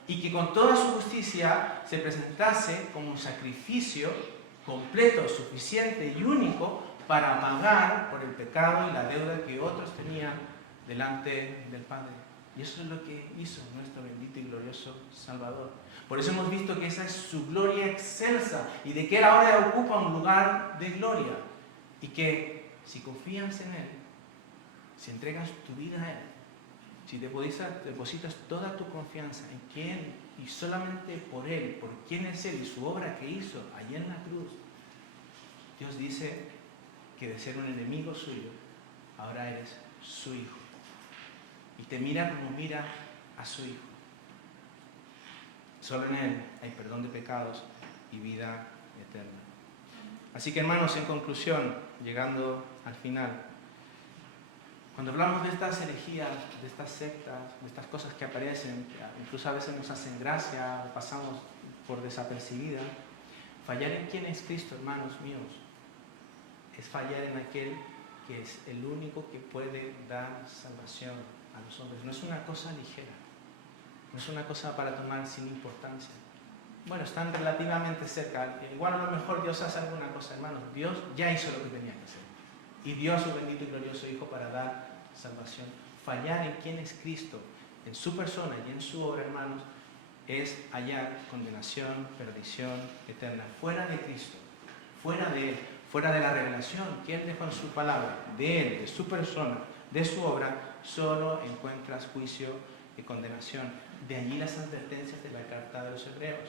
y que con toda su justicia se presentase como un sacrificio completo, suficiente y único para pagar por el pecado y la deuda que otros tenían delante del Padre. Y eso es lo que hizo nuestro bendito y glorioso Salvador. Por eso hemos visto que esa es su gloria excelsa y de que Él ahora ocupa un lugar de gloria. Y que si confías en Él, si entregas tu vida a Él, si depositas toda tu confianza en que Él y solamente por Él, por quién es Él y su obra que hizo allí en la cruz, Dios dice que de ser un enemigo suyo, ahora eres su hijo. Y te mira como mira a su Hijo. Solo en Él hay perdón de pecados y vida eterna. Así que, hermanos, en conclusión, llegando al final, cuando hablamos de estas herejías, de estas sectas, de estas cosas que aparecen, incluso a veces nos hacen gracia, pasamos por desapercibida, fallar en quién es Cristo, hermanos míos, es fallar en aquel que es el único que puede dar salvación a los hombres. No es una cosa ligera, no es una cosa para tomar sin importancia. Bueno, están relativamente cerca, igual a lo mejor Dios hace alguna cosa, hermanos. Dios ya hizo lo que tenía que hacer y dio a su bendito y glorioso Hijo para dar salvación. Fallar en quién es Cristo, en su persona y en su obra, hermanos, es hallar condenación, perdición eterna. Fuera de Cristo, fuera de Él, fuera de la revelación que Él dejó en su palabra, de Él, de su persona, de su obra, solo encuentras juicio y condenación. De allí las advertencias de la carta de los Hebreos.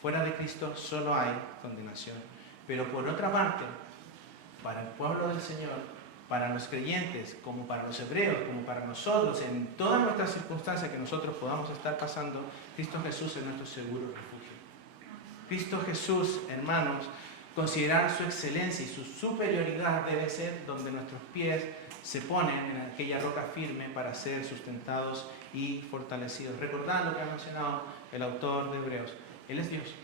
Fuera de Cristo solo hay condenación. Pero por otra parte, para el pueblo del Señor, para los creyentes, como para los hebreos, como para nosotros, en todas nuestras circunstancias que nosotros podamos estar pasando, Cristo Jesús es nuestro seguro refugio. Cristo Jesús, hermanos, considerar su excelencia y su superioridad debe ser donde nuestros pies se ponen en aquella roca firme para ser sustentados y fortalecidos. Recordad lo que ha mencionado el autor de Hebreos. Él es Dios.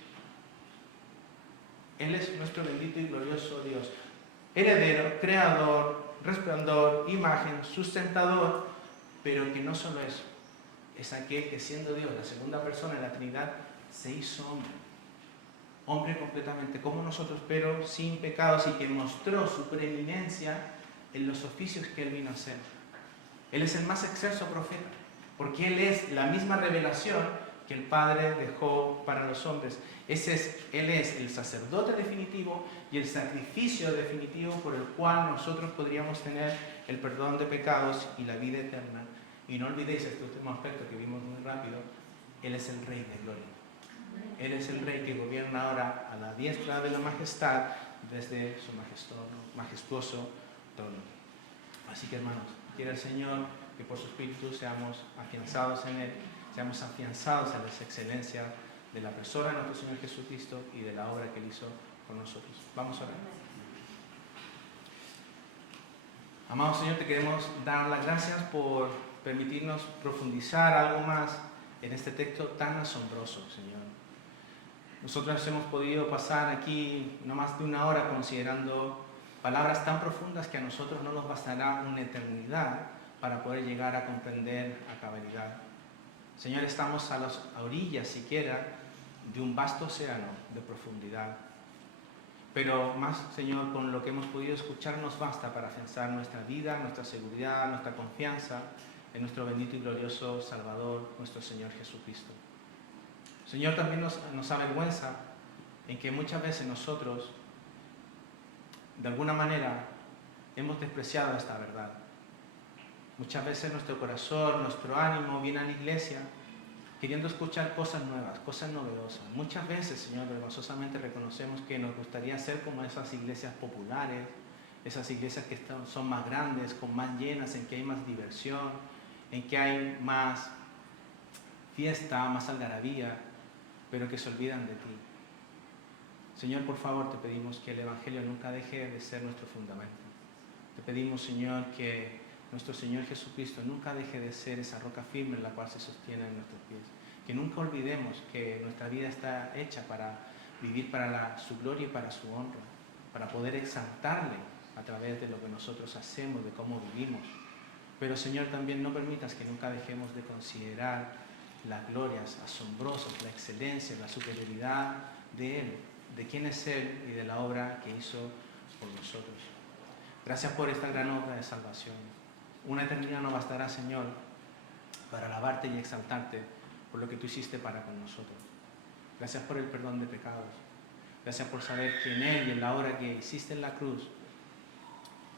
Él es nuestro bendito y glorioso Dios. Heredero, creador, resplandor, imagen, sustentador, pero que no solo eso, es aquel que siendo Dios, la segunda persona de la Trinidad, se hizo hombre. Hombre completamente como nosotros, pero sin pecados, y que mostró su preeminencia en los oficios que Él vino a hacer. Él es el más excelso profeta, porque Él es la misma revelación que el Padre dejó para los hombres. Él es el sacerdote definitivo y el sacrificio definitivo por el cual nosotros podríamos tener el perdón de pecados y la vida eterna. Y no olvidéis este último aspecto que vimos muy rápido. Él es el Rey de Gloria. Él es el Rey que gobierna ahora a la diestra de la majestad desde su majestuoso trono. Así que, hermanos, quiera el Señor que por su Espíritu seamos afianzados en Él, seamos afianzados en las excelencias de la persona de nuestro Señor Jesucristo y de la obra que Él hizo por nosotros. Vamos a orar. Amado Señor, te queremos dar las gracias por permitirnos profundizar algo más en este texto tan asombroso, Señor. Nosotros hemos podido pasar aquí no más de una hora considerando palabras tan profundas que a nosotros no nos bastará una eternidad para poder llegar a comprender a cabalidad. Señor, estamos a las orillas siquiera de un vasto océano de profundidad. Pero más, Señor, con lo que hemos podido escuchar nos basta para afianzar nuestra vida, nuestra seguridad, nuestra confianza en nuestro bendito y glorioso Salvador, nuestro Señor Jesucristo. Señor, también nos avergüenza en que muchas veces nosotros, de alguna manera, hemos despreciado esta verdad. Muchas veces nuestro corazón, nuestro ánimo viene a la iglesia queriendo escuchar cosas nuevas, cosas novedosas. Muchas veces, Señor, vergonzosamente reconocemos que nos gustaría ser como esas iglesias populares, esas iglesias que son más grandes, con más llenas, en que hay más diversión, en que hay más fiesta, más algarabía, pero que se olvidan de ti. Señor, por favor, te pedimos que el Evangelio nunca deje de ser nuestro fundamento. Te pedimos, Señor, que nuestro Señor Jesucristo nunca deje de ser esa roca firme en la cual se sostienen nuestros pies. Que nunca olvidemos que nuestra vida está hecha para vivir para su gloria y para su honra, para poder exaltarle a través de lo que nosotros hacemos, de cómo vivimos. Pero, Señor, también no permitas que nunca dejemos de considerar las glorias asombrosas, la excelencia, la superioridad de Él, de quién es Él y de la obra que hizo por nosotros. Gracias por esta gran obra de salvación. Una eternidad no bastará, Señor, para alabarte y exaltarte por lo que tú hiciste para con nosotros. Gracias por el perdón de pecados. Gracias por saber que en Él y en la obra que hiciste en la cruz,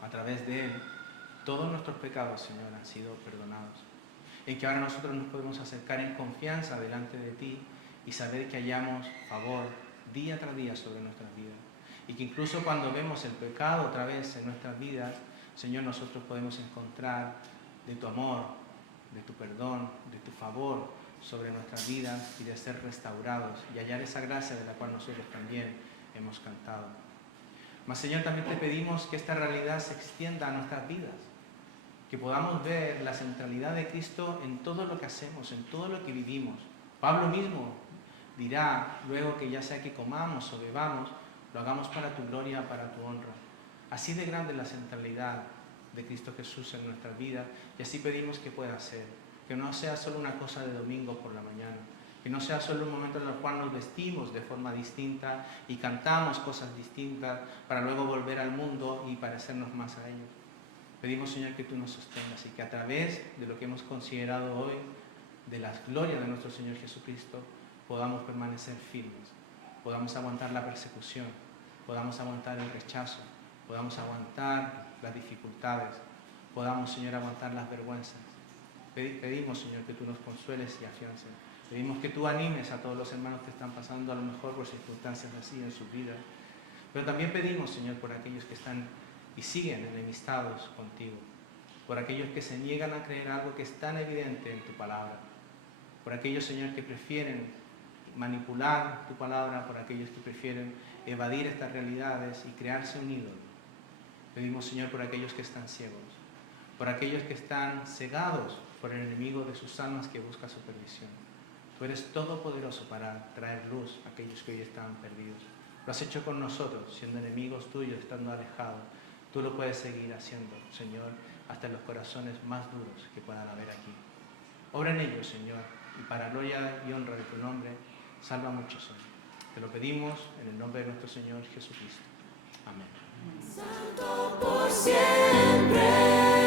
a través de Él, todos nuestros pecados, Señor, han sido perdonados. En que ahora nosotros nos podemos acercar en confianza delante de ti y saber que hallamos favor día tras día sobre nuestras vidas. Y que incluso cuando vemos el pecado otra vez en nuestras vidas, Señor, nosotros podemos encontrar de tu amor, de tu perdón, de tu favor sobre nuestras vidas y de ser restaurados y hallar esa gracia de la cual nosotros también hemos cantado. Mas, Señor, también te pedimos que esta realidad se extienda a nuestras vidas, que podamos ver la centralidad de Cristo en todo lo que hacemos, en todo lo que vivimos. Pablo mismo dirá luego que ya sea que comamos o bebamos, lo hagamos para tu gloria, para tu honra. Así de grande es la centralidad de Cristo Jesús en nuestras vidas y así pedimos que pueda ser. Que no sea solo una cosa de domingo por la mañana, que no sea solo un momento en el cual nos vestimos de forma distinta y cantamos cosas distintas para luego volver al mundo y parecernos más a ellos. Pedimos, Señor, que tú nos sostengas y que a través de lo que hemos considerado hoy, de las glorias de nuestro Señor Jesucristo, podamos permanecer firmes, podamos aguantar la persecución, podamos aguantar el rechazo, podamos aguantar las dificultades, podamos, Señor, aguantar las vergüenzas. Pedimos, Señor, que tú nos consueles y afiances. Pedimos que tú animes a todos los hermanos que están pasando a lo mejor por circunstancias así en sus vidas. Pero también pedimos, Señor, por aquellos que están y siguen enemistados contigo, por aquellos que se niegan a creer algo que es tan evidente en tu palabra, por aquellos, Señor, que prefieren manipular tu palabra, por aquellos que prefieren evadir estas realidades y crearse un ídolo. Pedimos, Señor, por aquellos que están ciegos, por aquellos que están cegados por el enemigo de sus almas que busca su perdición. Tú eres todopoderoso para traer luz a aquellos que hoy están perdidos. Lo has hecho con nosotros, siendo enemigos tuyos, estando alejados. Tú lo puedes seguir haciendo, Señor, hasta en los corazones más duros que puedan haber aquí. Obra en ellos, Señor, y para gloria y honra de tu nombre, salva a muchos, Señor. Te lo pedimos en el nombre de nuestro Señor Jesucristo. Amén. Santo por siempre.